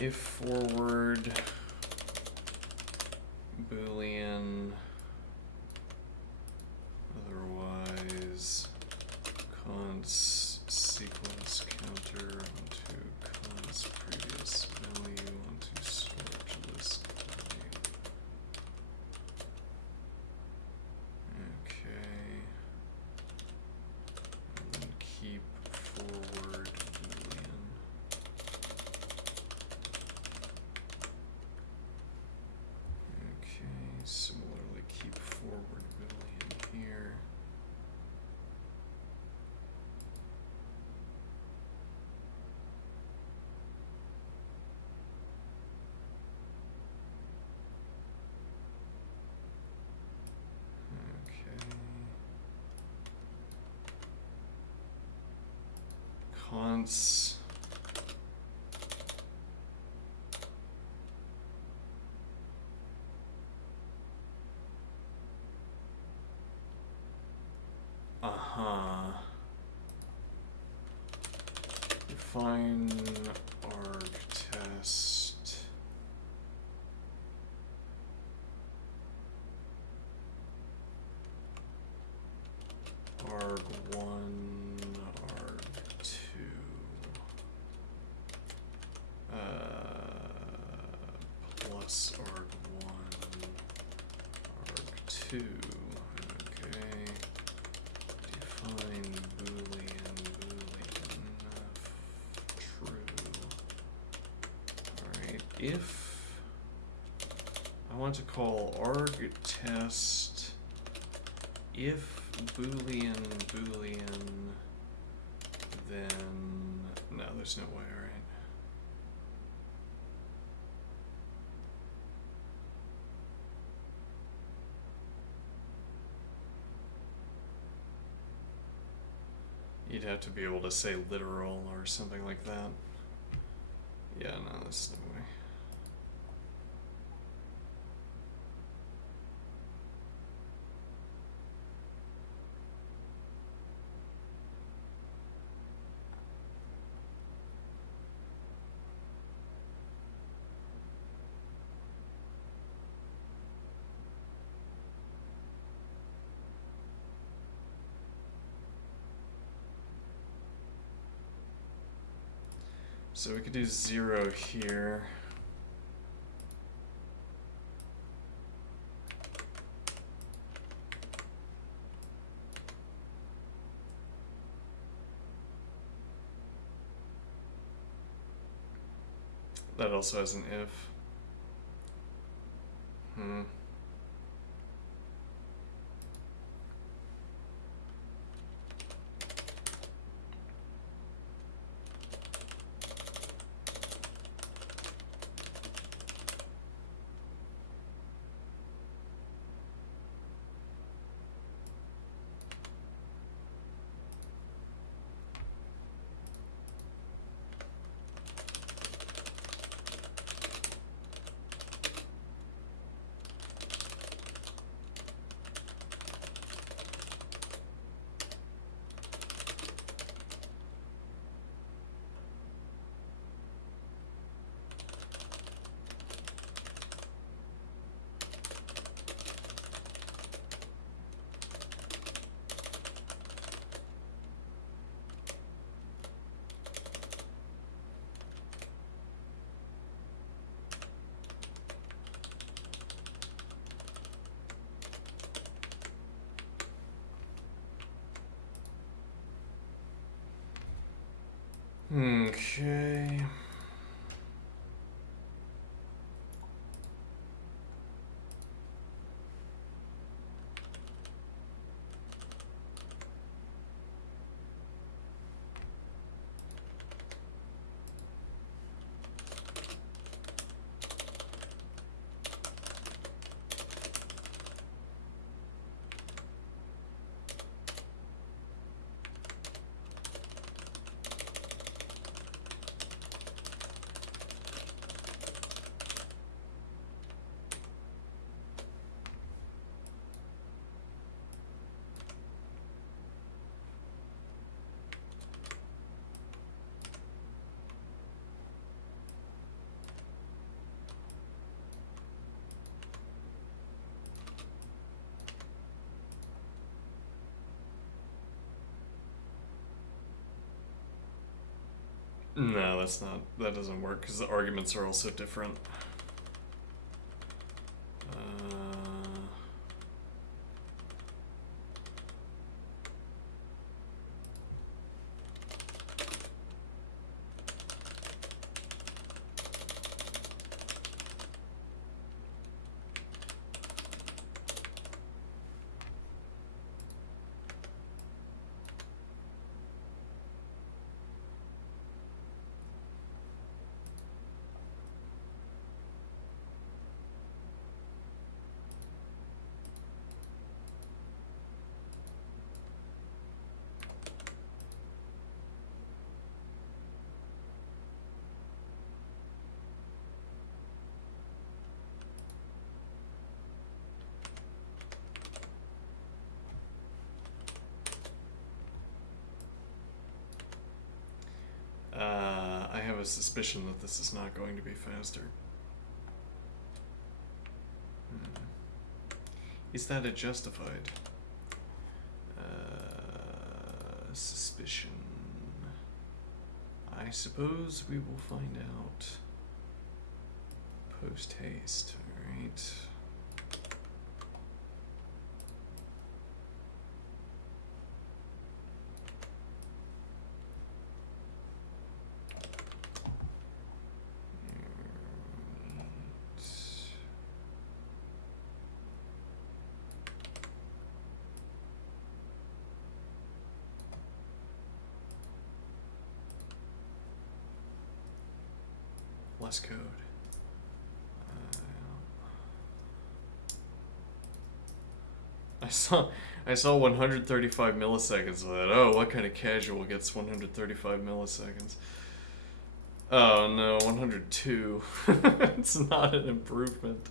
If forward Boolean, otherwise const sequence counter onto const previous value onto sort list value. Okay. And then keep forward Boolean. Okay, similarly keep forward Boolean here. Okay. Const define arg test arg1 arg2 plus arg1 arg2. Okay. Define Boolean true. Alright, if I want to call arg test if Boolean, then no, there's no way, right? You'd have to be able to say literal or something like that. Yeah, no, there's no way. So we could do 0 here. That also has an if. Okay. No, that doesn't work because the arguments are also different. I have a suspicion that this is not going to be faster. Is that a justified suspicion? I suppose we will find out post haste, alright. Less code. I saw 135 milliseconds of that. Oh, what kind of casual gets 135 milliseconds? Oh no, 102. It's not an improvement.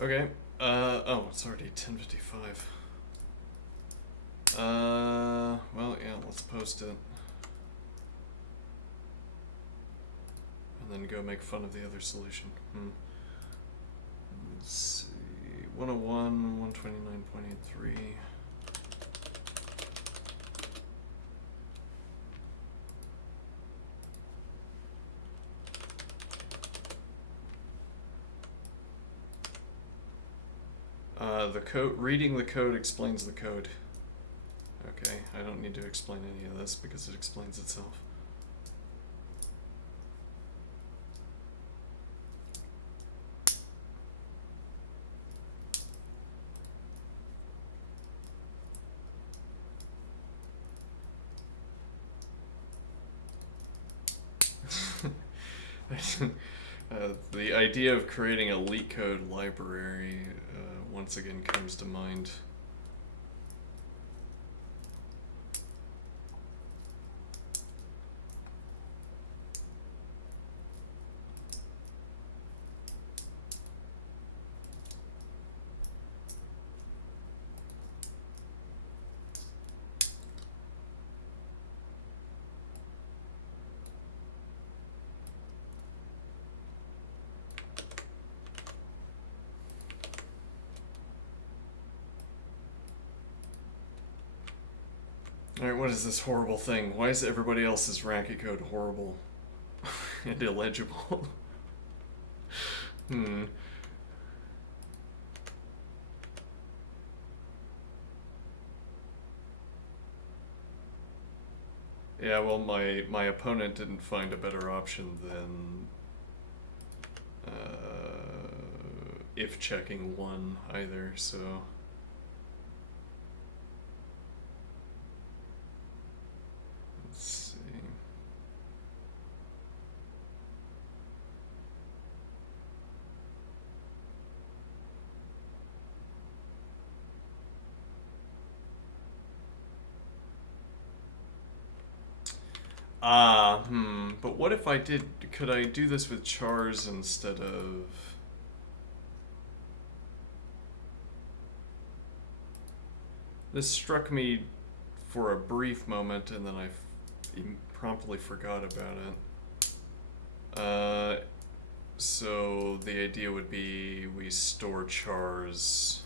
Okay. Oh, it's already 10:55. Well, yeah, let's post it. And then go make fun of the other solution. Let's see. 101, 129.83. The code, reading the code explains the code. Okay, I don't need to explain any of this because it explains itself. The idea of creating a leetcode library once again comes to mind. Alright, what is this horrible thing? Why is everybody else's Racket code horrible and illegible? Yeah, well, my opponent didn't find a better option than if checking 1 either, so... Let's see. But what if I did, could I do this with chars instead of... This struck me for a brief moment and then I promptly forgot about it. So the idea would be we store chars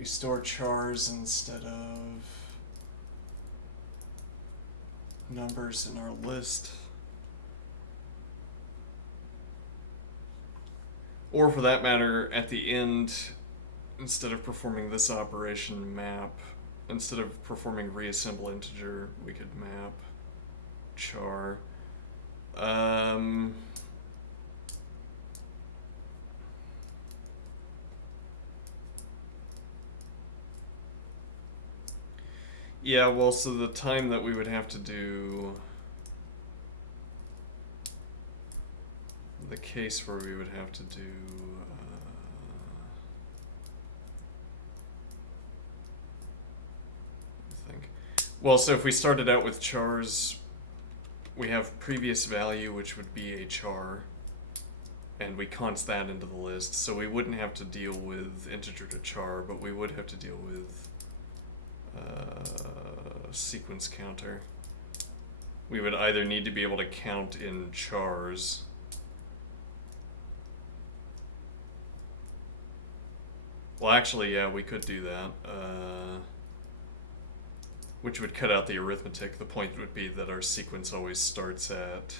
we store chars instead of numbers in our list. Or for that matter, at the end, instead of performing this operation map, instead of performing reassemble integer, we could map char. Yeah, well, so the time that we would have to do the case where we would have to do I think. Well, so if we started out with chars, we have previous value, which would be a char, and we const that into the list, so we wouldn't have to deal with integer to char, but we would have to deal with sequence counter. We would either need to be able to count in chars, well, actually, yeah, we could do that, which would cut out the arithmetic. The point would be that our sequence always starts at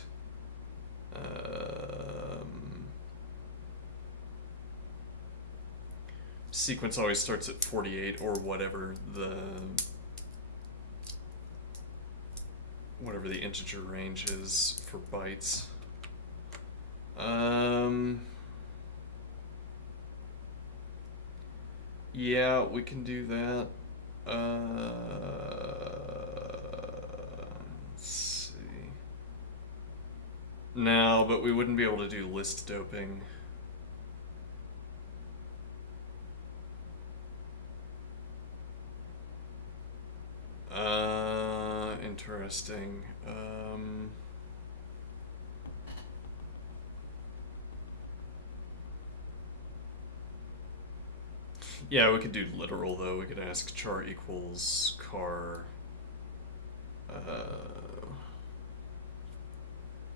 sequence always starts at 48 or whatever the integer range is for bytes. Yeah, we can do that. Let's see. No, but we wouldn't be able to do list doping. Interesting. Yeah, we could do literal though. We could ask char equals car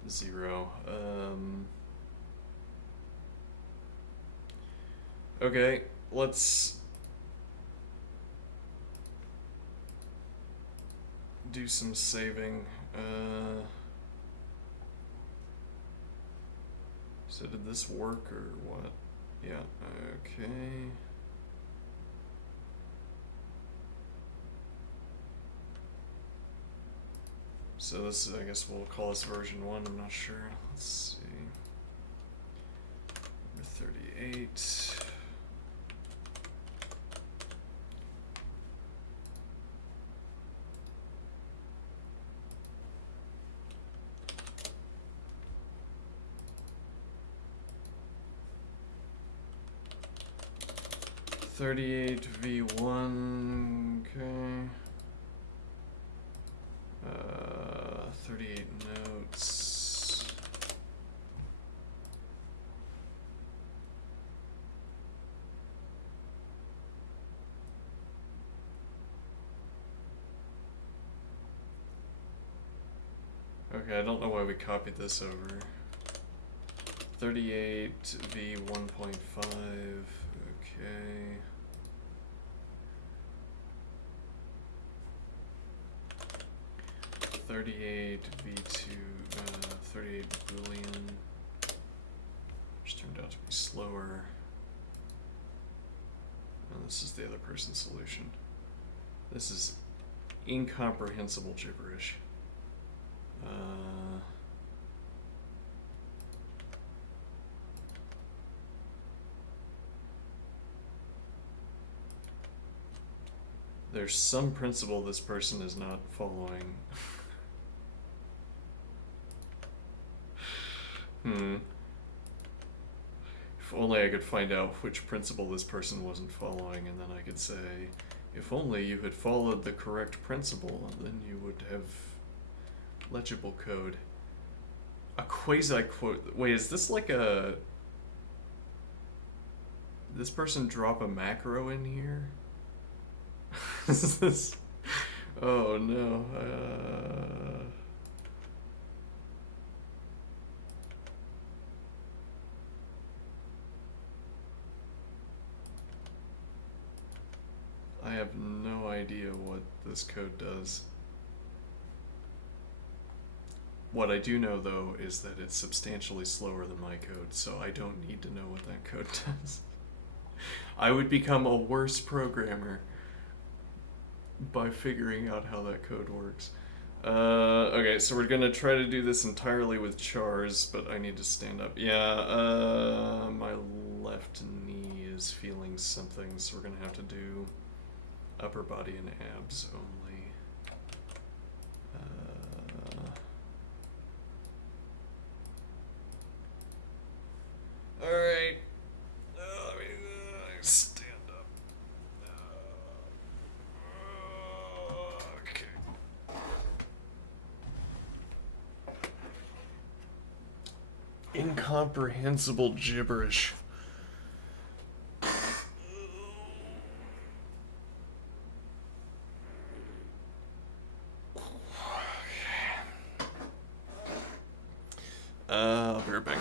0. Okay, let's do some saving. So did this work or what? Yeah, okay. So this is, I guess we'll call this version 1, I'm not sure. Let's see. Number 38. V1, okay. 38 notes. Okay, I don't know why we copied this over. 38 v 1.5, okay. .38 v2, 38 boolean, which turned out to be slower. And this is the other person's solution. This is incomprehensible gibberish. There's some principle this person is not following. If only I could find out which principle this person wasn't following, and then I could say, if only you had followed the correct principle, then you would have legible code. A quasi-quote. Wait, is this like a... This person drop a macro in here? Is this... Oh no. I have no idea what this code does. What I do know, though, is that it's substantially slower than my code, so I don't need to know what that code does. I would become a worse programmer by figuring out how that code works. Okay, so we're gonna try to do this entirely with chars, but I need to stand up. Yeah, my left knee is feeling something, so we're gonna have to do upper body and abs only. Alright. Let me stand up. Okay. Incomprehensible gibberish. I'll be right back.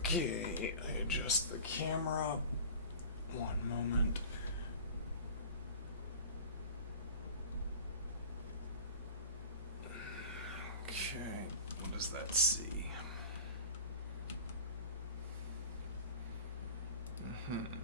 Okay, I adjust the camera. One moment. Okay, what does that see? Mm-hmm.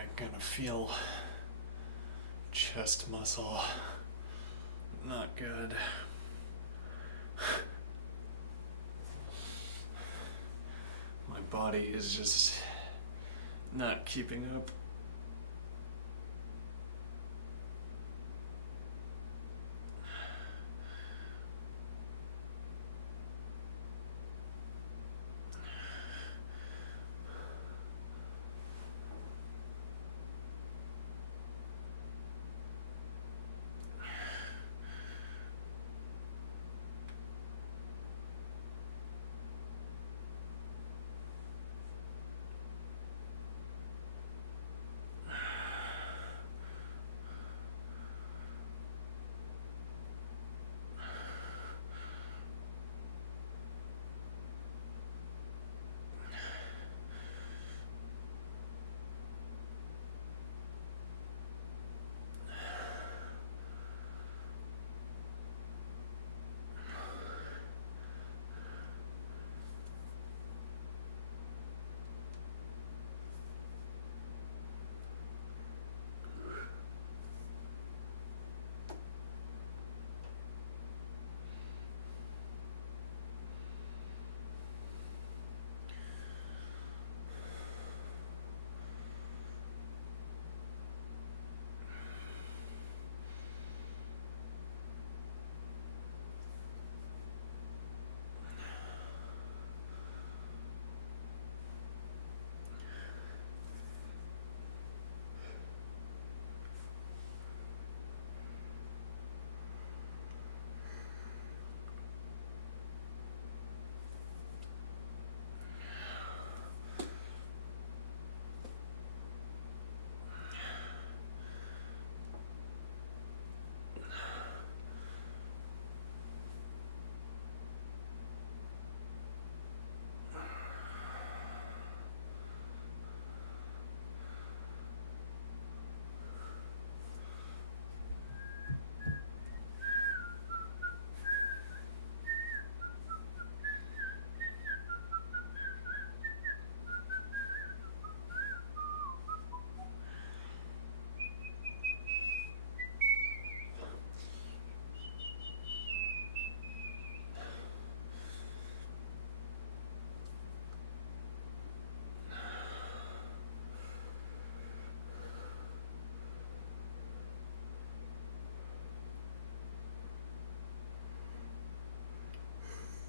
I kind of feel chest muscle. Not good. My body is just not keeping up.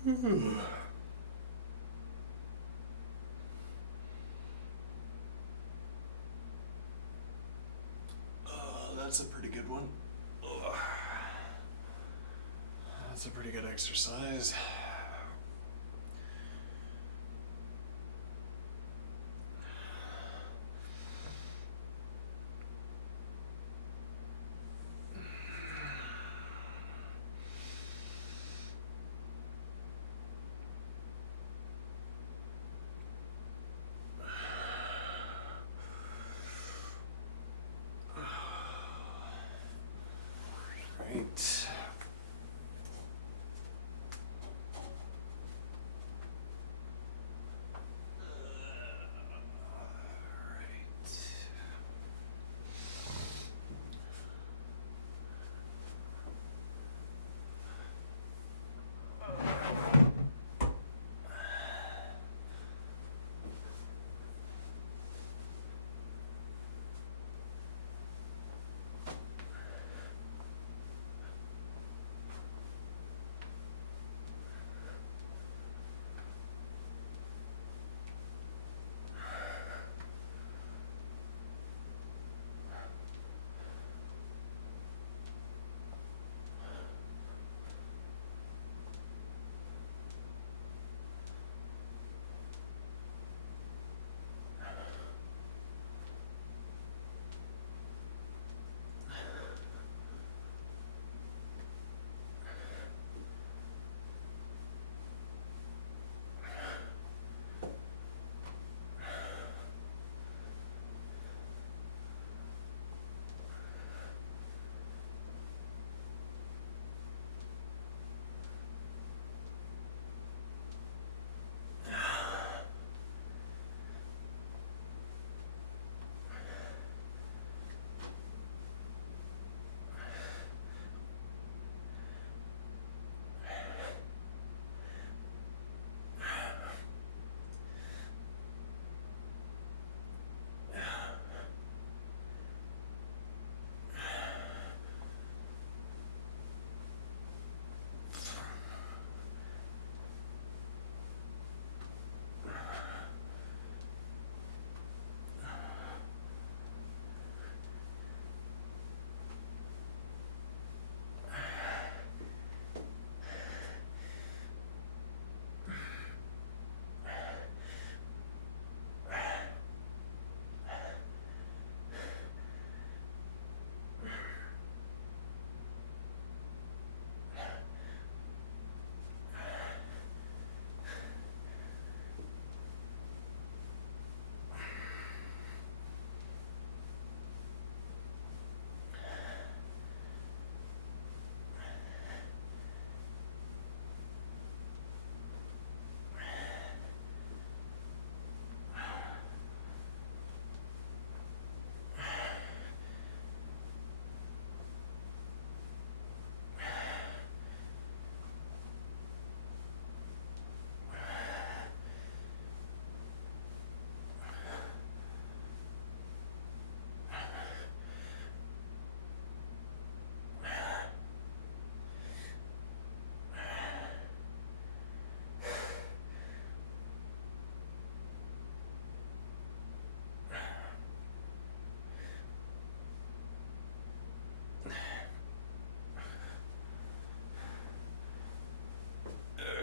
That's a pretty good one. That's a pretty good exercise. Right.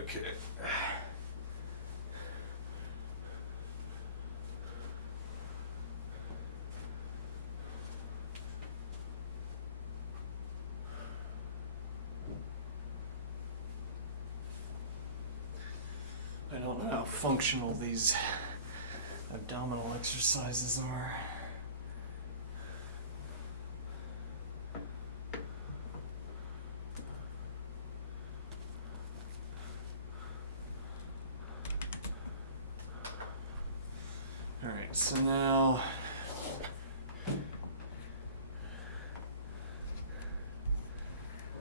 Okay. I don't know how functional these abdominal exercises are. Alright, so now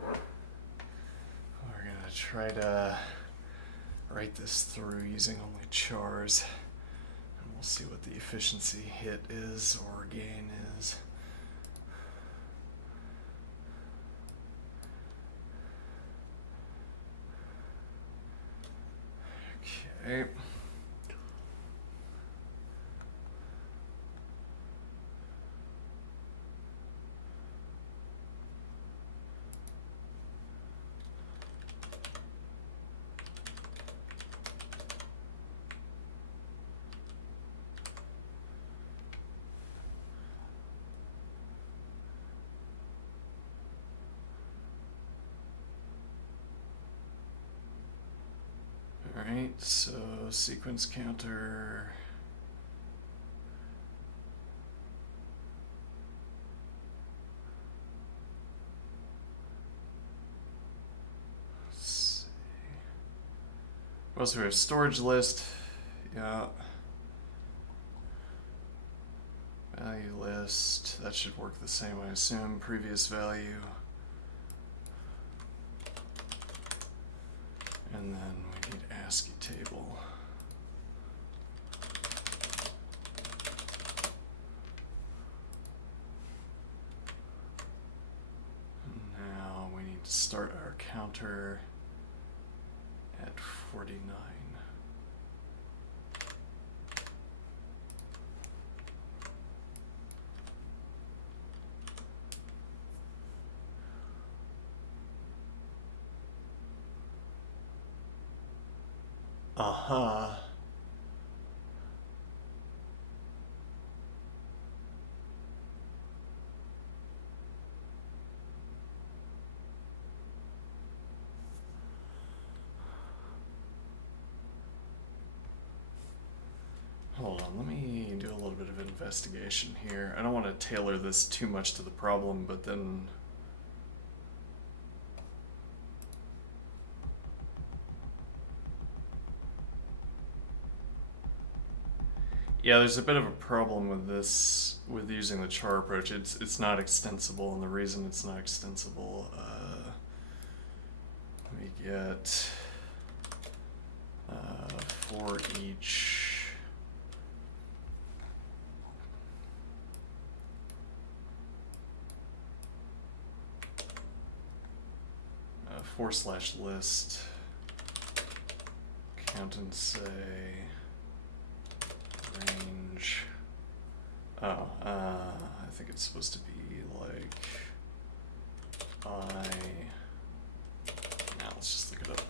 we're gonna try to write this through using only chars, and we'll see what the efficiency hit is or gain is. Okay. Alright, so sequence counter. Let's see. What else do we have? Storage list. Yeah. Value list. That should work the same, I assume. Previous value. And then we need ASCII table. Now we need to start our counter at 49. Uh-huh. Hold on, let me do a little bit of investigation here. I don't want to tailor this too much to the problem, but then... Yeah, there's a bit of a problem with this, with using the char approach. It's not extensible, and the reason it's not extensible, let me get for each. /list count and say range. Oh, I think it's supposed to be like now let's just look it up.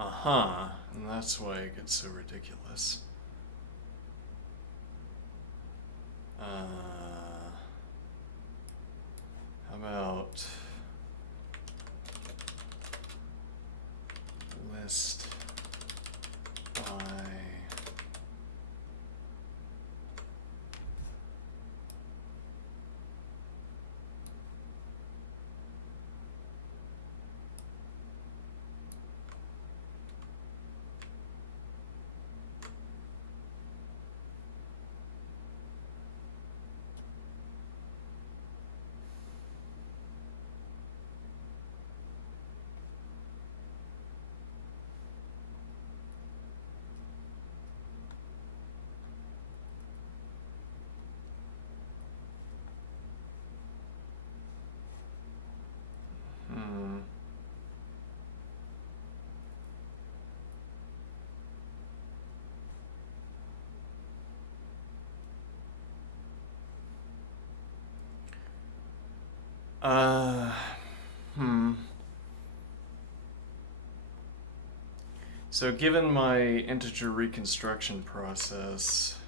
Uh-huh, and that's why it gets so ridiculous. How about list by So given my integer reconstruction process,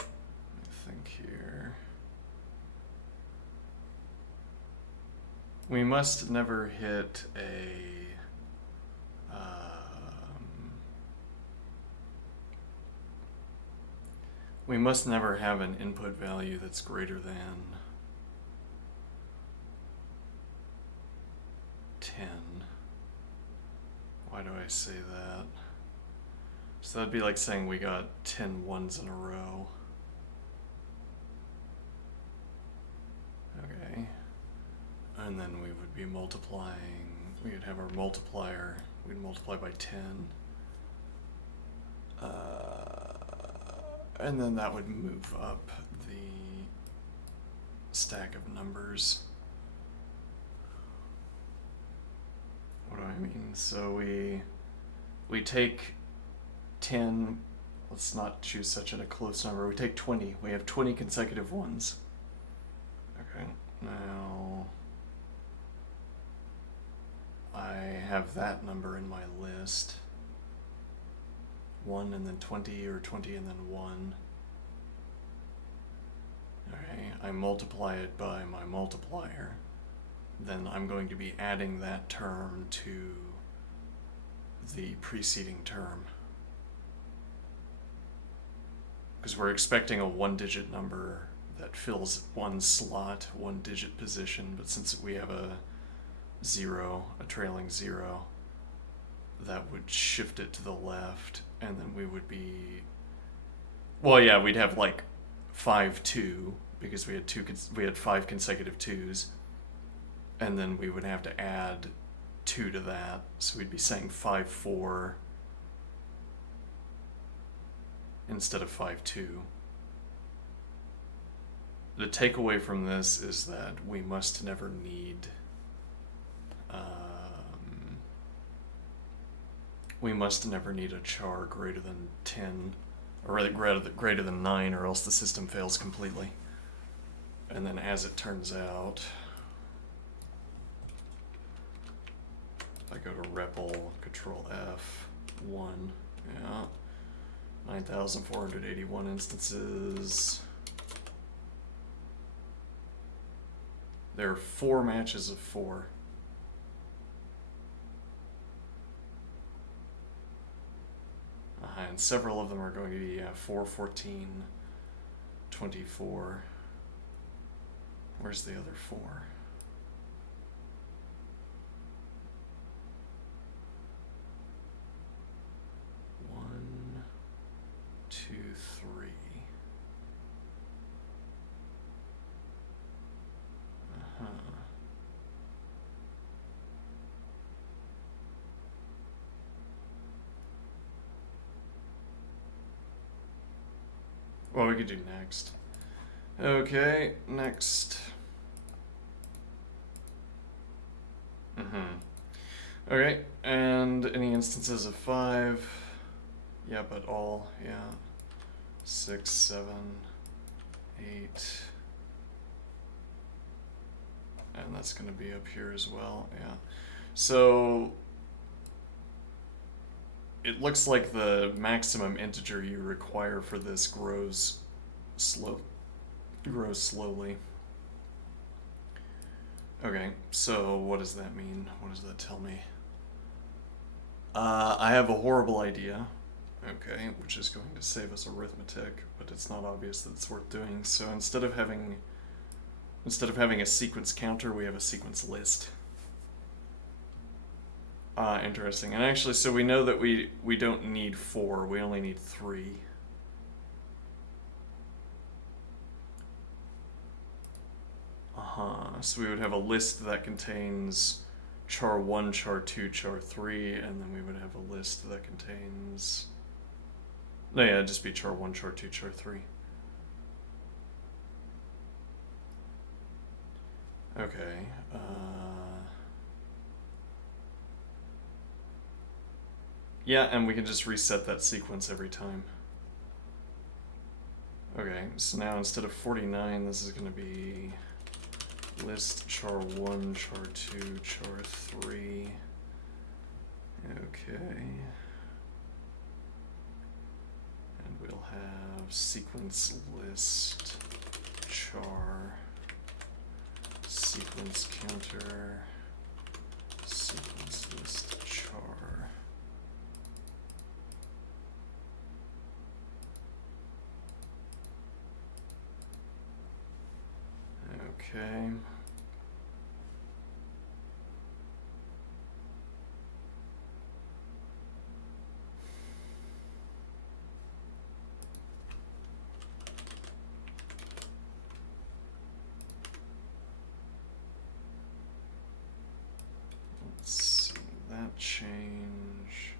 I think here, we must never hit we must never have an input value that's greater than 10. Why do I say that? So that'd be like saying we got 10 ones in a row. Okay. And then we would be multiplying, we would have our multiplier, we'd multiply by 10. And then that would move up the stack of numbers. What do I mean? So we take 10, let's not choose such a close number, we take 20, we have 20 consecutive ones. Okay, now I have that number in my list. 1 and then 20, or 20 and then 1. Okay, I multiply it by my multiplier. Then I'm going to be adding that term to the preceding term. Because we're expecting a 1-digit number that fills one slot, 1-digit position, but since we have a 0, a trailing 0, that would shift it to the left, and then we would be, well, yeah, we'd have like 5, 2, because we had 5 consecutive 2s, and then we would have to add 2 to that, so we'd be saying 5, 4 instead of 5, 2. The takeaway from this is that we must never need a char greater than 10, or rather greater than 9, or else the system fails completely. And then as it turns out, if I go to REPL, Control F, 1, yeah, 9,481 instances. There are 4 matches of 4. And several of them are going to be 4, 14, 24. Where's the other 4? 1, 2, 3. Well, we could do next. Okay, next. Okay, and any instances of 5? Yeah, but all, yeah. 6, 7, 8. And that's going to be up here as well, yeah. So it looks like the maximum integer you require for this grows slowly. Okay, so what does that mean? What does that tell me? I have a horrible idea, okay, which is going to save us arithmetic, but it's not obvious that it's worth doing. So instead of having a sequence counter, we have a sequence list. Interesting. And actually, so we know that we don't need 4, we only need 3. So we would have a list that contains char 1, char 2, char 3, and then we would have a list that contains... No, yeah, it'd just be char 1, char 2, char 3. Okay, yeah, and we can just reset that sequence every time. Okay, so now instead of 49, this is going to be list char1, char2, char3. Okay. And we'll have sequence list char, sequence counter, sequence list char. Okay. Let's see that change.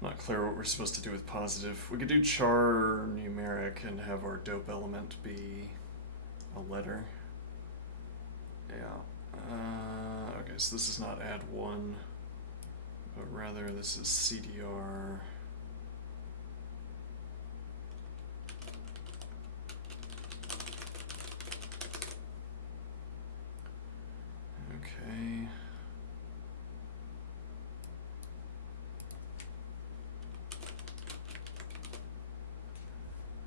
Not clear what we're supposed to do with positive. We could do char numeric and have our dope element be a letter. Yeah. Okay, so this is not add one, but rather this is CDR. Okay.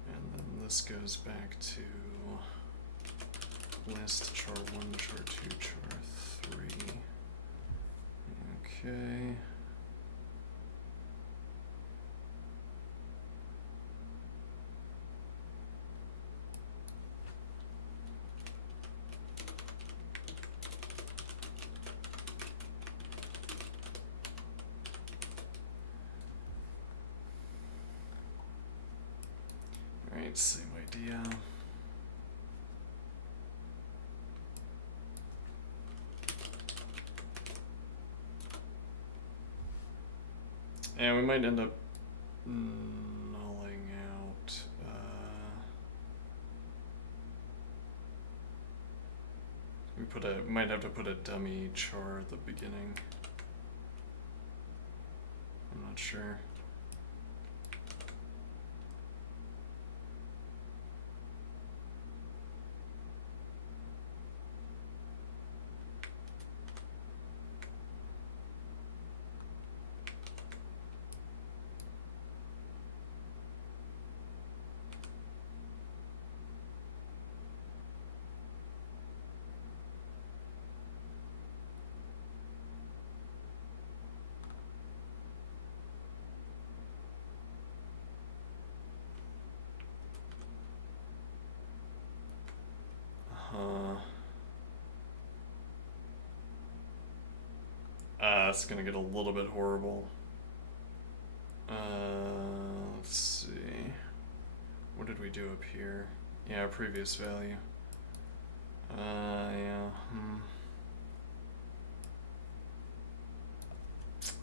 And then this goes back to list char1, char2, char3. Okay. Alright, same idea. And we might end up nulling out. We might have to put a dummy char at the beginning. I'm not sure. It's gonna get a little bit horrible. Let's see. What did we do up here? Yeah, previous value. Yeah.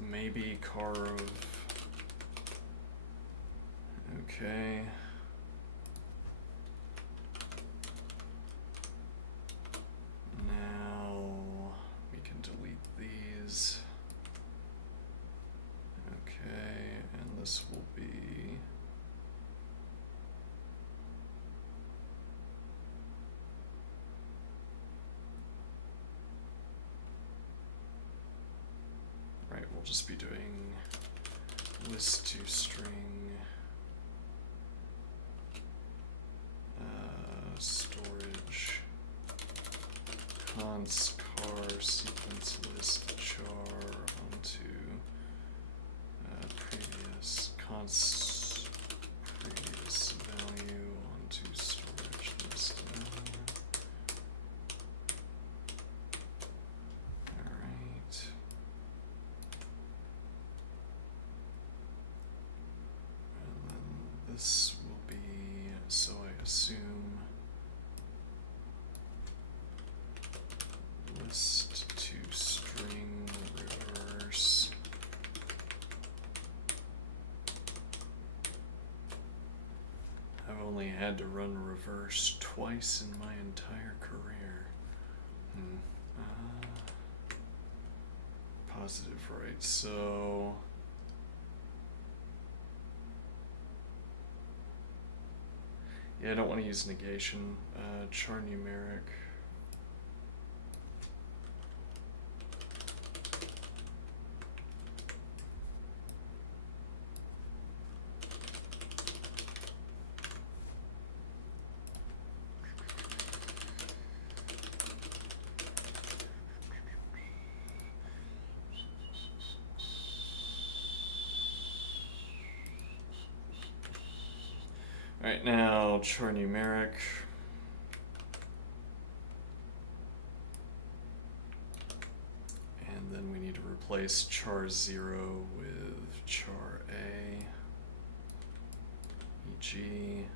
Maybe car of. Okay. Now we can delete these. Okay, and this will be. Right, we'll just be doing list to string storage const car sequence list char onto previous const previous value onto storage list value. All right. And then this will be, so I assume list to string reverse I will only had to run reverse twice in my entire career. Positive, right? So yeah, I don't want to use negation. Char numeric. Alright, now char numeric. And then we need to replace char 0 with char A, e.g.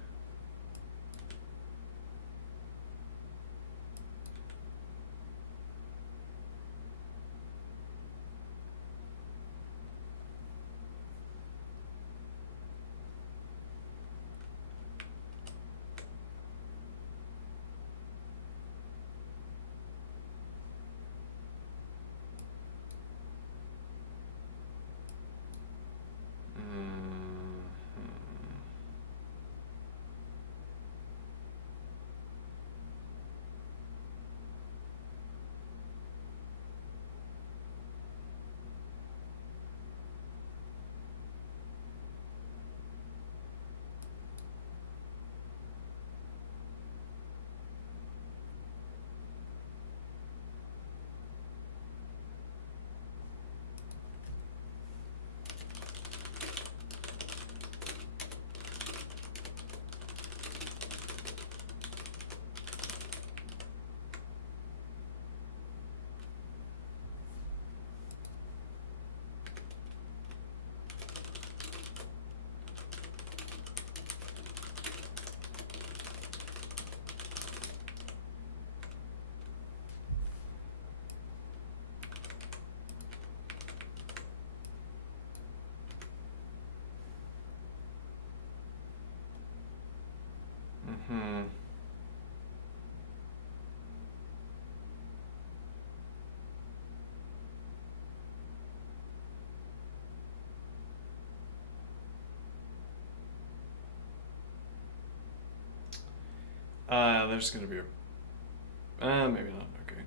There's gonna be a... maybe not, okay.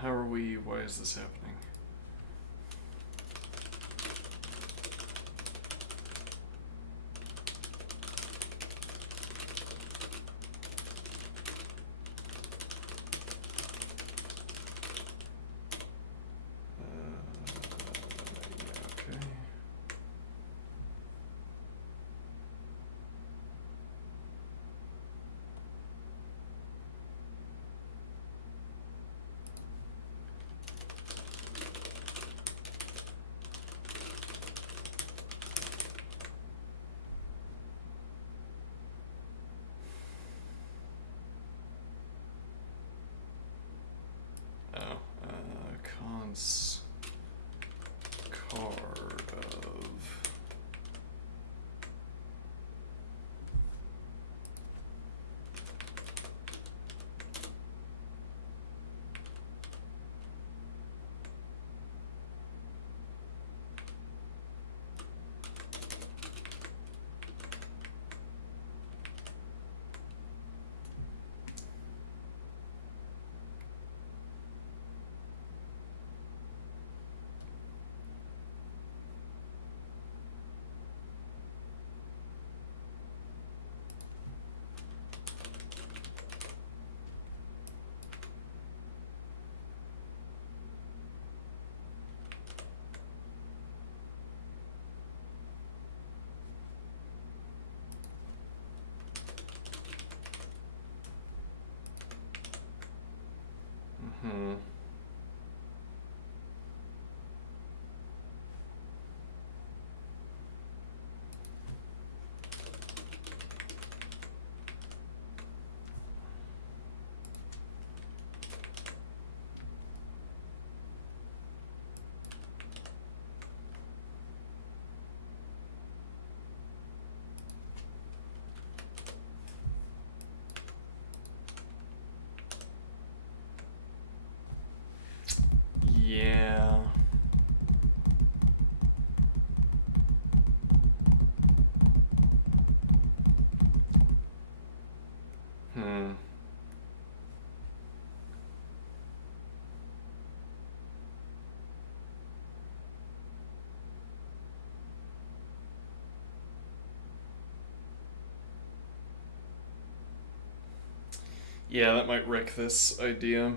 How are we... why is this happening? Yeah, okay. Cons card of Yeah, that might wreck this idea.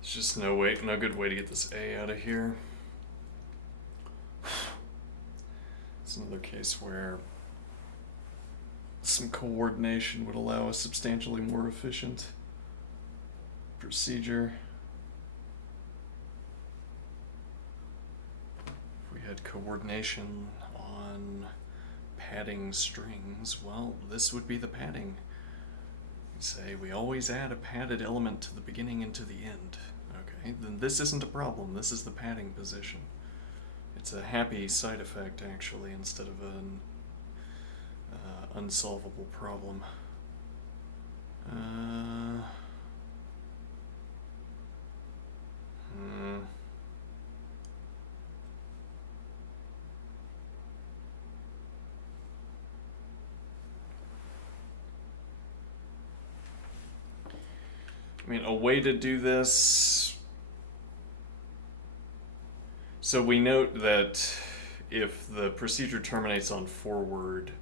There's just no good way to get this A out of here. It's another case where some coordination would allow a substantially more efficient procedure. If we had coordination on padding strings, well, this would be the padding. We say we always add a padded element to the beginning and to the end. Okay, then this isn't a problem. This is the padding position. It's a happy side effect, actually, instead of an unsolvable problem. I mean, a way to do this. So we note that if the procedure terminates on forward,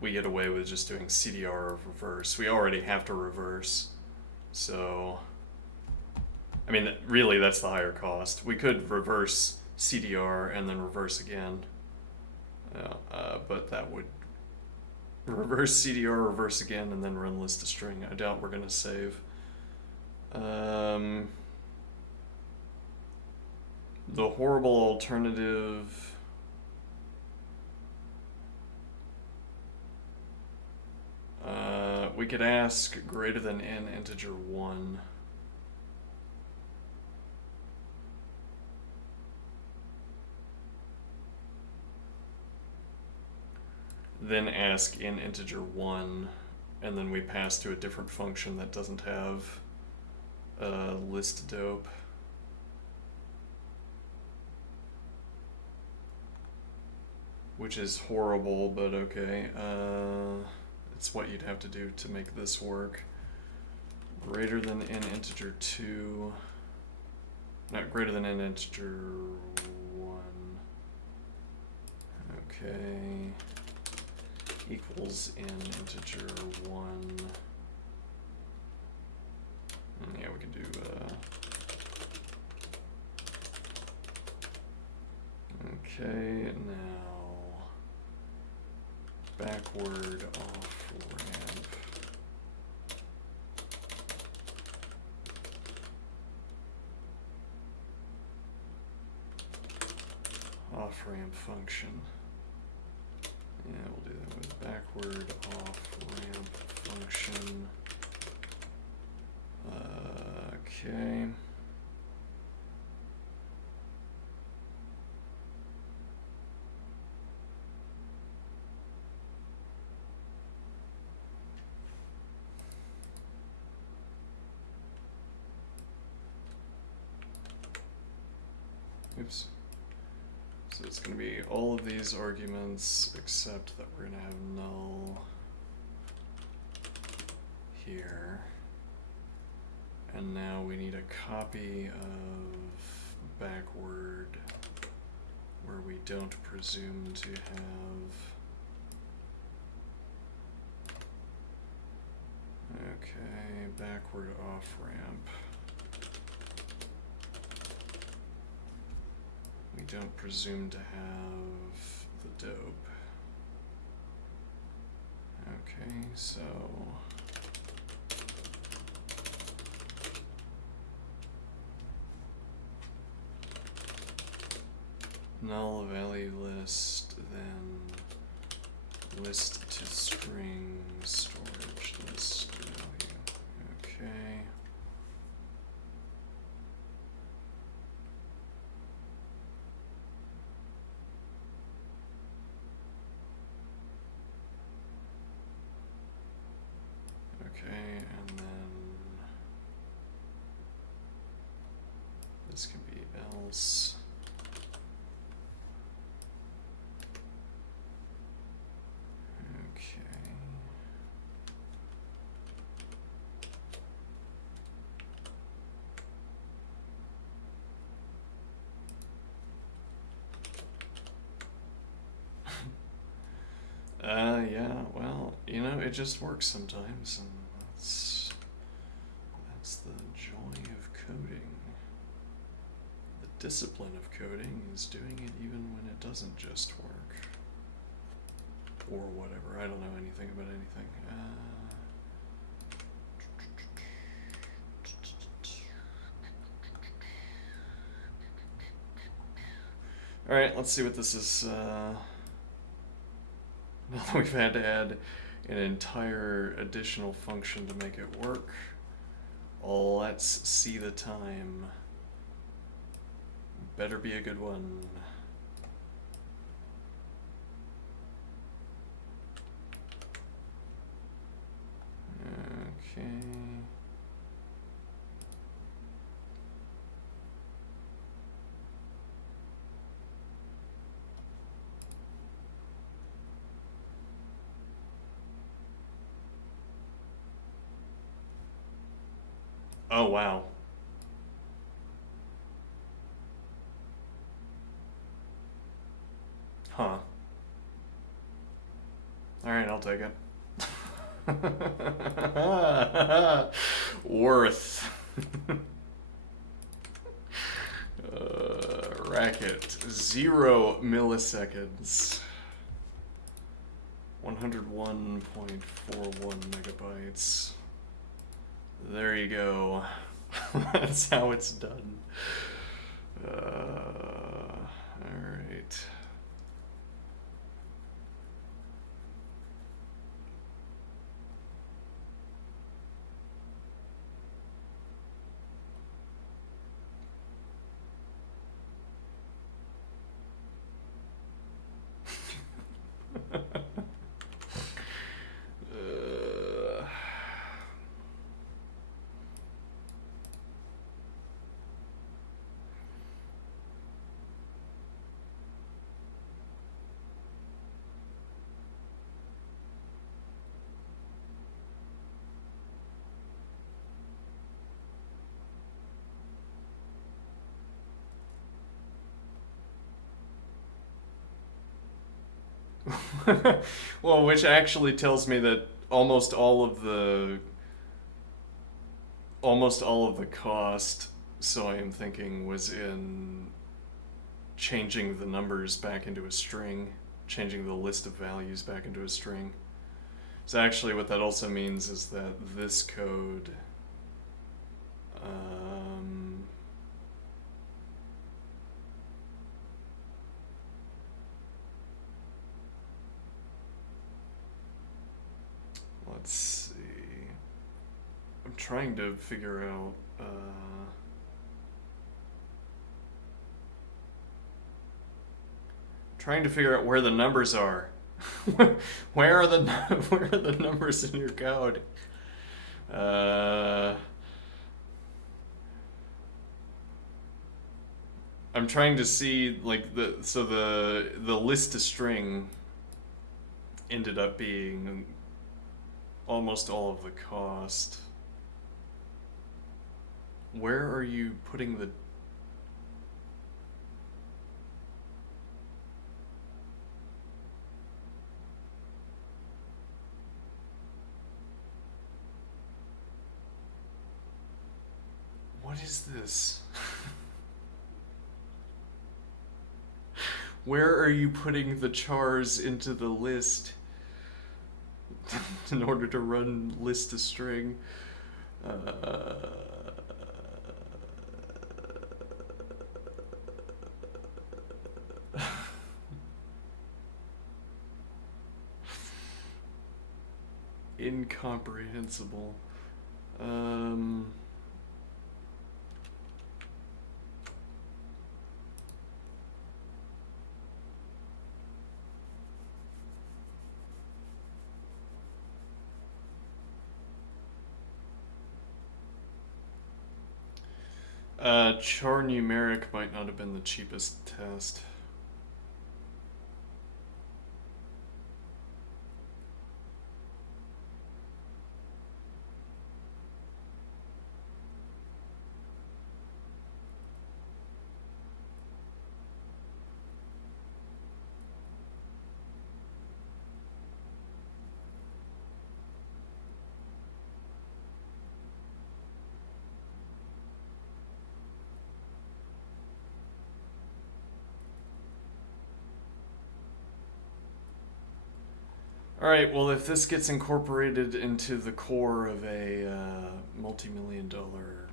we get away with just doing CDR of reverse. We already have to reverse. So, I mean, really that's the higher cost. We could reverse CDR and then reverse again. But that would reverse CDR, reverse again, and then run list to string. I doubt we're going to save. The horrible alternative. We could ask greater than n integer 1. Then ask in integer 1, and then we pass to a different function that doesn't have list dope. Which is horrible, but okay. It's what you'd have to do to make this work. Greater than n integer 2. Not greater than n integer 1. Okay. Equals n integer 1. Yeah, we can do okay, now backward off ramp. off-ramp function. Yeah, we'll do that with backward off-ramp function. Okay. Oops. So it's going to be all of these arguments except that we're going to have null here. And now we need a copy of backward where we don't presume to have. Okay, backward off ramp. We don't presume to have the dope. Okay, so null value list, then list to string storage list value. Okay. Okay, and then this can be else. Okay. Yeah, well, you know, it just works sometimes, and that's the joy of coding. The discipline of coding is doing it even when it doesn't just work. Or whatever, I don't know anything about anything. Alright, let's see what this is. Now that we've had to add an entire additional function to make it work, let's see the time. Better be a good one. Okay. Oh, wow. Huh. Alright, I'll take it. Worth. Racket, 0 milliseconds. 101.41 megabytes. There you go. That's how it's done. Alright. Well, which actually tells me that almost all of the cost, so I am thinking, was in changing the numbers back into a string, changing the list of values back into a string. So actually what that also means is that this code let's see. I'm trying to figure out. Trying to figure out where the numbers are. where are the numbers in your code? I'm trying to see like the list to string ended up being almost all of the cost. Where are you putting the... What is this? Where are you putting the chars into the list in order to run list to string? Incomprehensible. Char numeric might not have been the cheapest test. Alright, well, if this gets incorporated into the core of a multi-billion dollar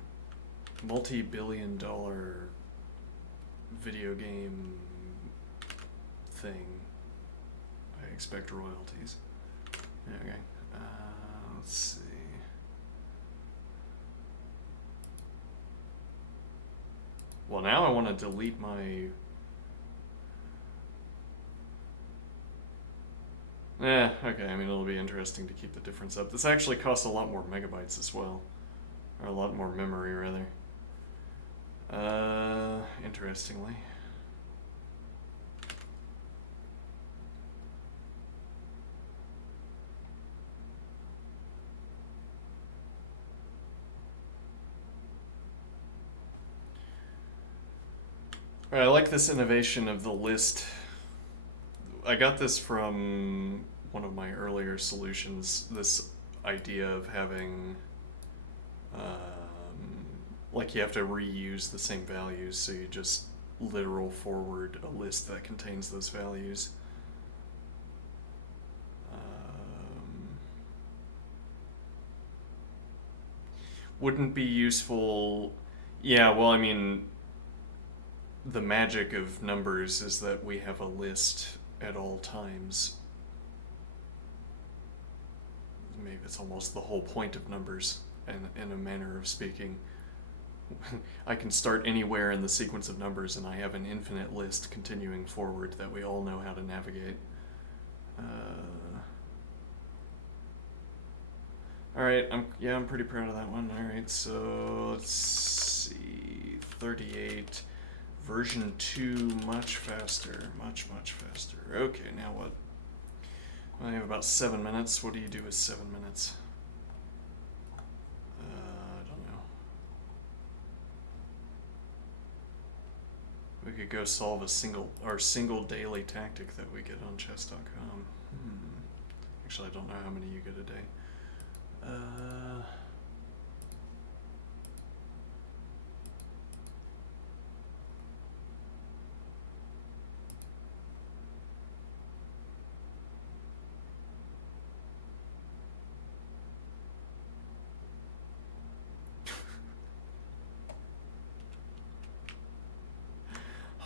video game thing, I expect royalties. Okay, let's see. Well, now I want to delete my... okay, I mean, it'll be interesting to keep the difference up. This actually costs a lot more megabytes as well. Or a lot more memory, rather. Interestingly. Alright, I like this innovation of the list. I got this from one of my earlier solutions, this idea of having, like you have to reuse the same values, so you just literal forward a list that contains those values. Wouldn't be useful... Yeah, well, I mean, the magic of numbers is that we have a list at all times. Maybe it's almost the whole point of numbers, in a manner of speaking. I can start anywhere in the sequence of numbers and I have an infinite list continuing forward that we all know how to navigate. Alright, I'm pretty proud of that one. Alright, so let's see, 38. Version 2, much faster, much faster. Okay, now what? I have about 7 minutes. What do you do with 7 minutes? I don't know. We could go solve our single daily tactic that we get on chess.com. Actually, I don't know how many you get a day.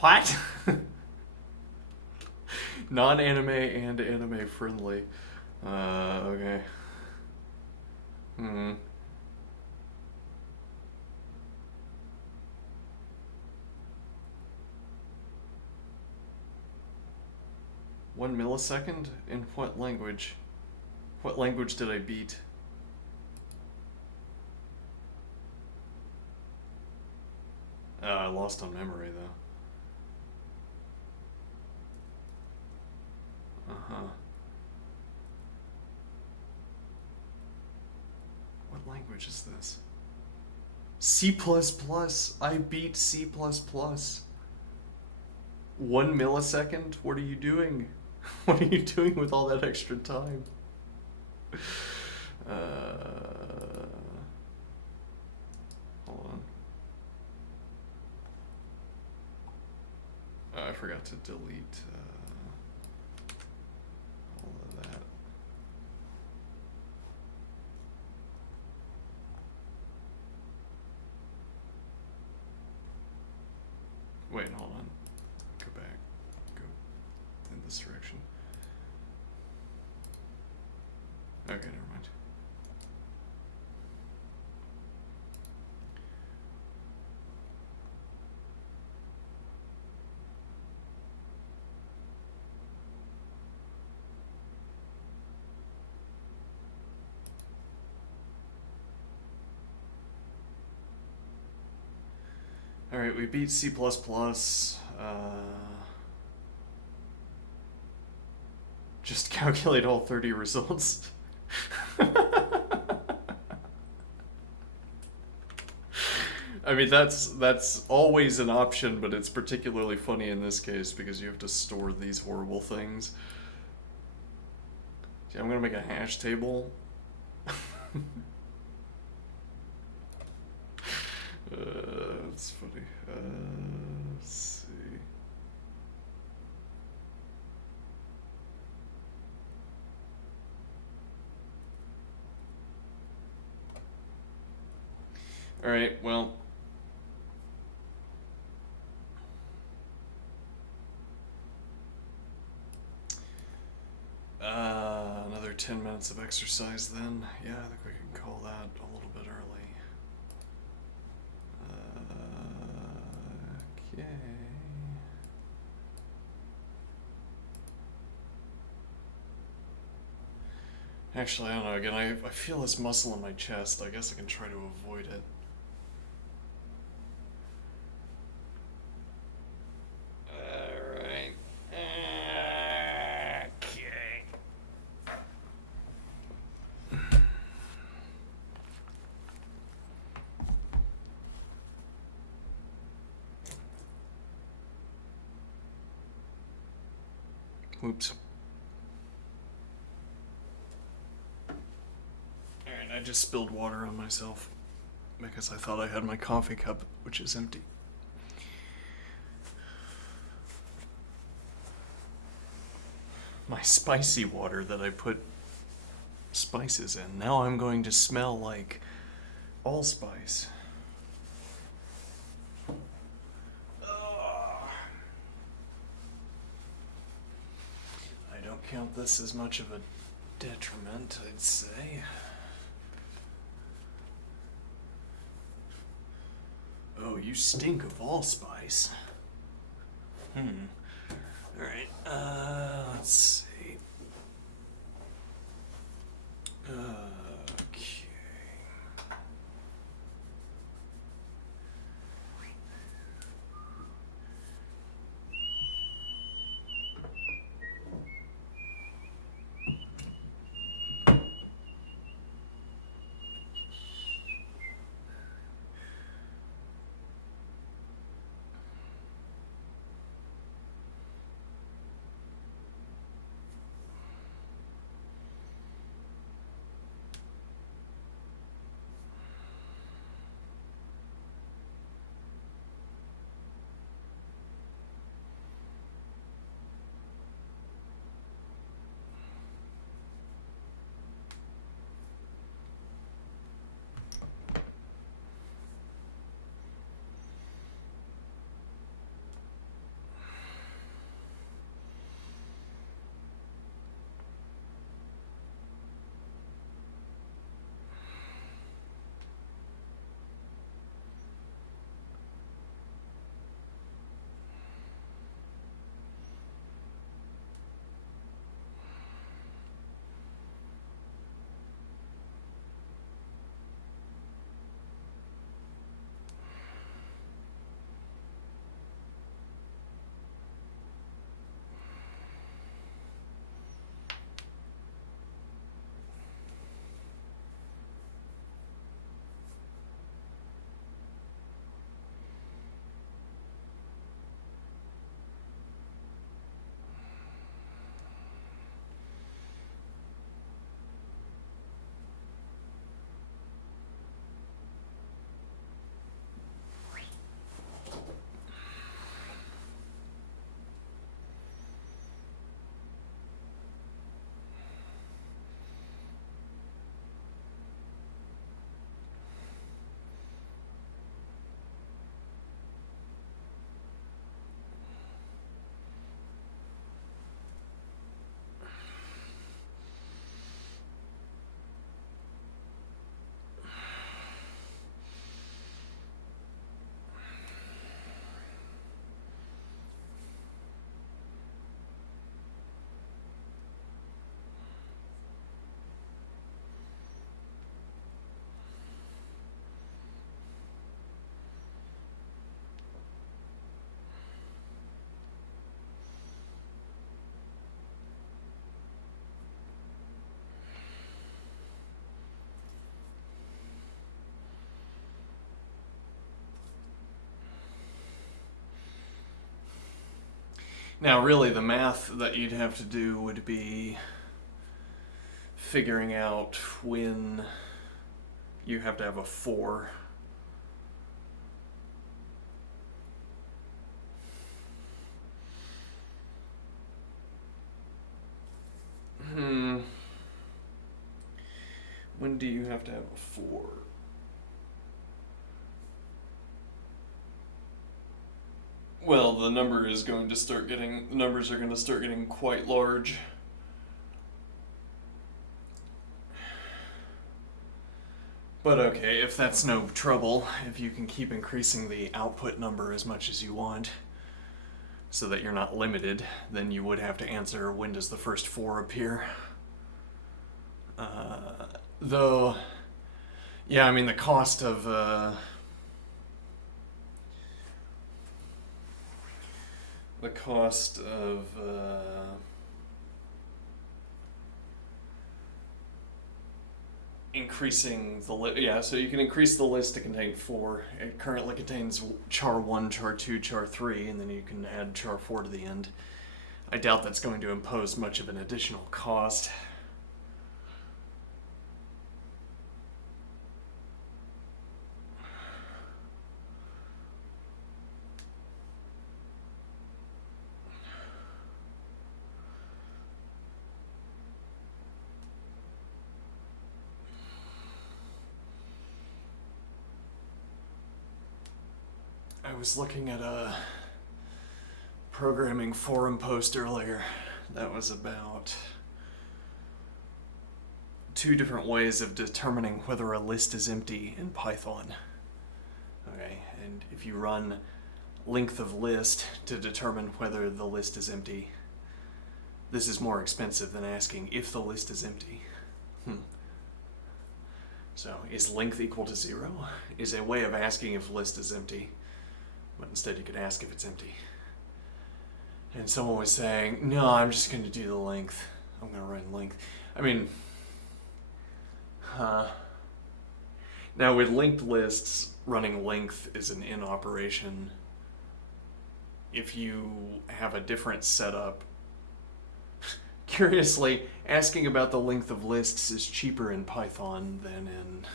What? Non-anime and anime friendly. Okay. 1 millisecond? In what language? What language did I beat? I lost on memory though. Uh-huh. What language is this? C++. I beat C++. 1 millisecond? What are you doing? What are you doing with all that extra time? Hold on. I forgot to delete all of that. Wait, hold on. Go back. Go in this direction. Okay, never mind. Alright, we beat C++. Just calculate all 30 results. I mean, that's always an option, but it's particularly funny in this case because you have to store these horrible things. See, I'm gonna make a hash table. That's funny. Let's see. Alright, well. Another 10 minutes of exercise then. Yeah, I think we can call that a little bit early. Okay. Actually, I don't know. Again, I feel this muscle in my chest. I guess I can try to avoid it. Alright. Okay. Oops. Alright, I just spilled water on myself because I thought I had my coffee cup, which is empty. My spicy water that I put spices in. Now I'm going to smell like allspice. I don't count this as much of a detriment, I'd say. Oh, you stink of allspice. Alright, let's see. Okay. Now, really, the math that you'd have to do would be figuring out when you have to have a 4. When do you have to have a 4? Well, the numbers are going to start getting quite large. But okay, if that's no trouble, if you can keep increasing the output number as much as you want, so that you're not limited, then you would have to answer, when does the first 4 appear? Though, yeah, I mean, the cost of increasing the list, so you can increase the list to contain 4. It currently contains char 1, char 2, char 3, and then you can add char 4 to the end. I doubt that's going to impose much of an additional cost. I was looking at a programming forum post earlier that was about 2 different ways of determining whether a list is empty in Python. Okay, and if you run length of list to determine whether the list is empty, this is more expensive than asking if the list is empty. So, is length equal to 0? Is a way of asking if the list is empty. But instead you could ask if it's empty. And someone was saying, no, I'm just going to do the length. I'm going to run length. I mean, now with linked lists, running length is an in operation. If you have a different setup, curiously, asking about the length of lists is cheaper in Python than in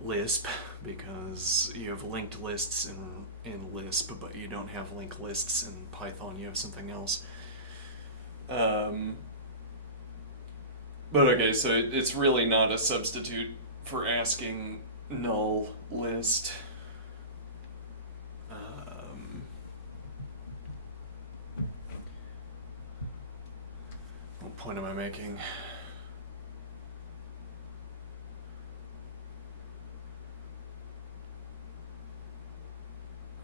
Lisp, because you have linked lists in Lisp, but you don't have linked lists in Python. You have something else. But okay, so it's really not a substitute for asking null list. What point am I making?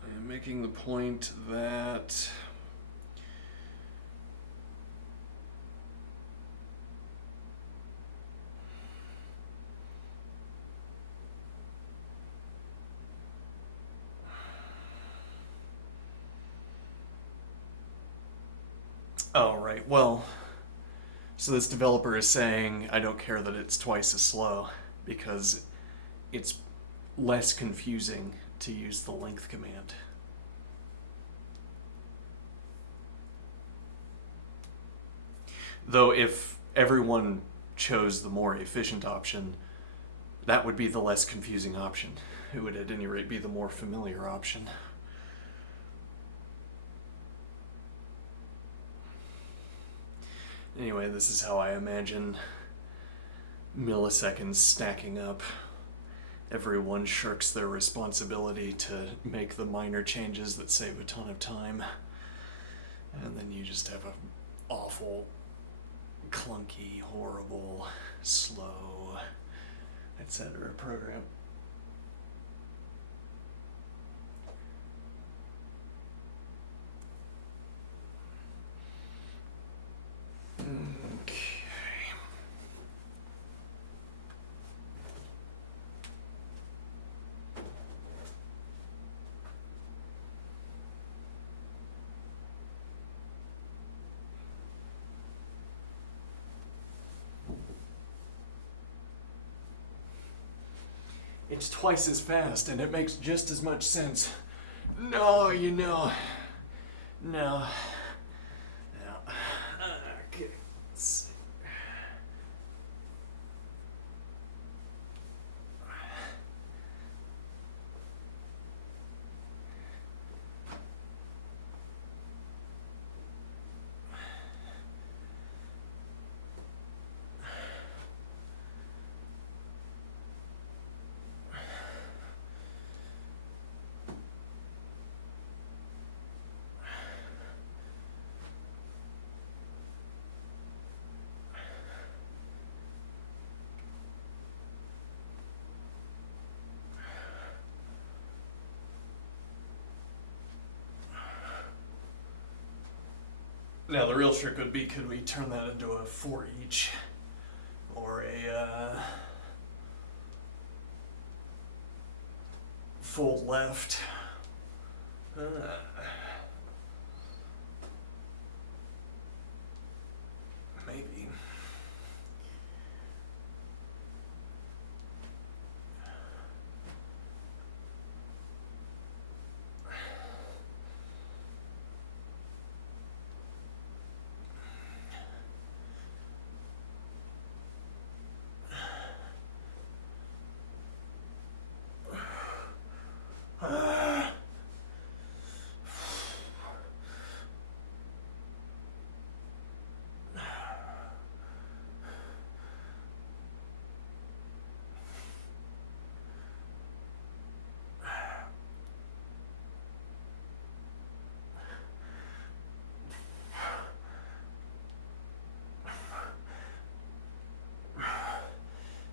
I'm making the point that oh, right. Well, so this developer is saying, I don't care that it's twice as slow, because it's less confusing to use the length command. Though if everyone chose the more efficient option, that would be the less confusing option. It would at any rate be the more familiar option. Anyway, this is how I imagine milliseconds stacking up. Everyone shirks their responsibility to make the minor changes that save a ton of time. And then you just have an awful, clunky, horrible, slow, etc. program. Okay. It's twice as fast and it makes just as much sense. No, no. Now the real trick would be, could we turn that into a for each, or a fold left? Maybe.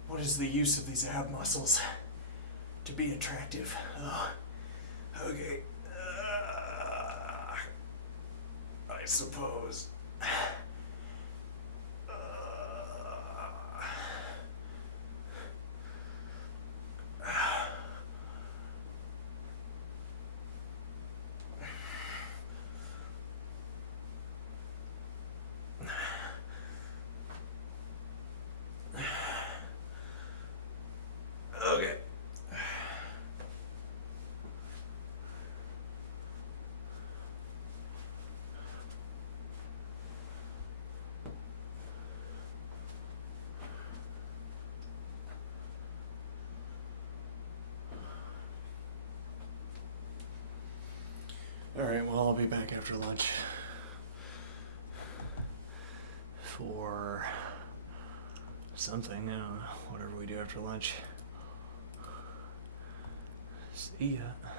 What is the use of these ab muscles to be attractive? Oh, okay. I suppose. Okay. Alright, well, I'll be back after lunch for something, whatever we do after lunch. See ya.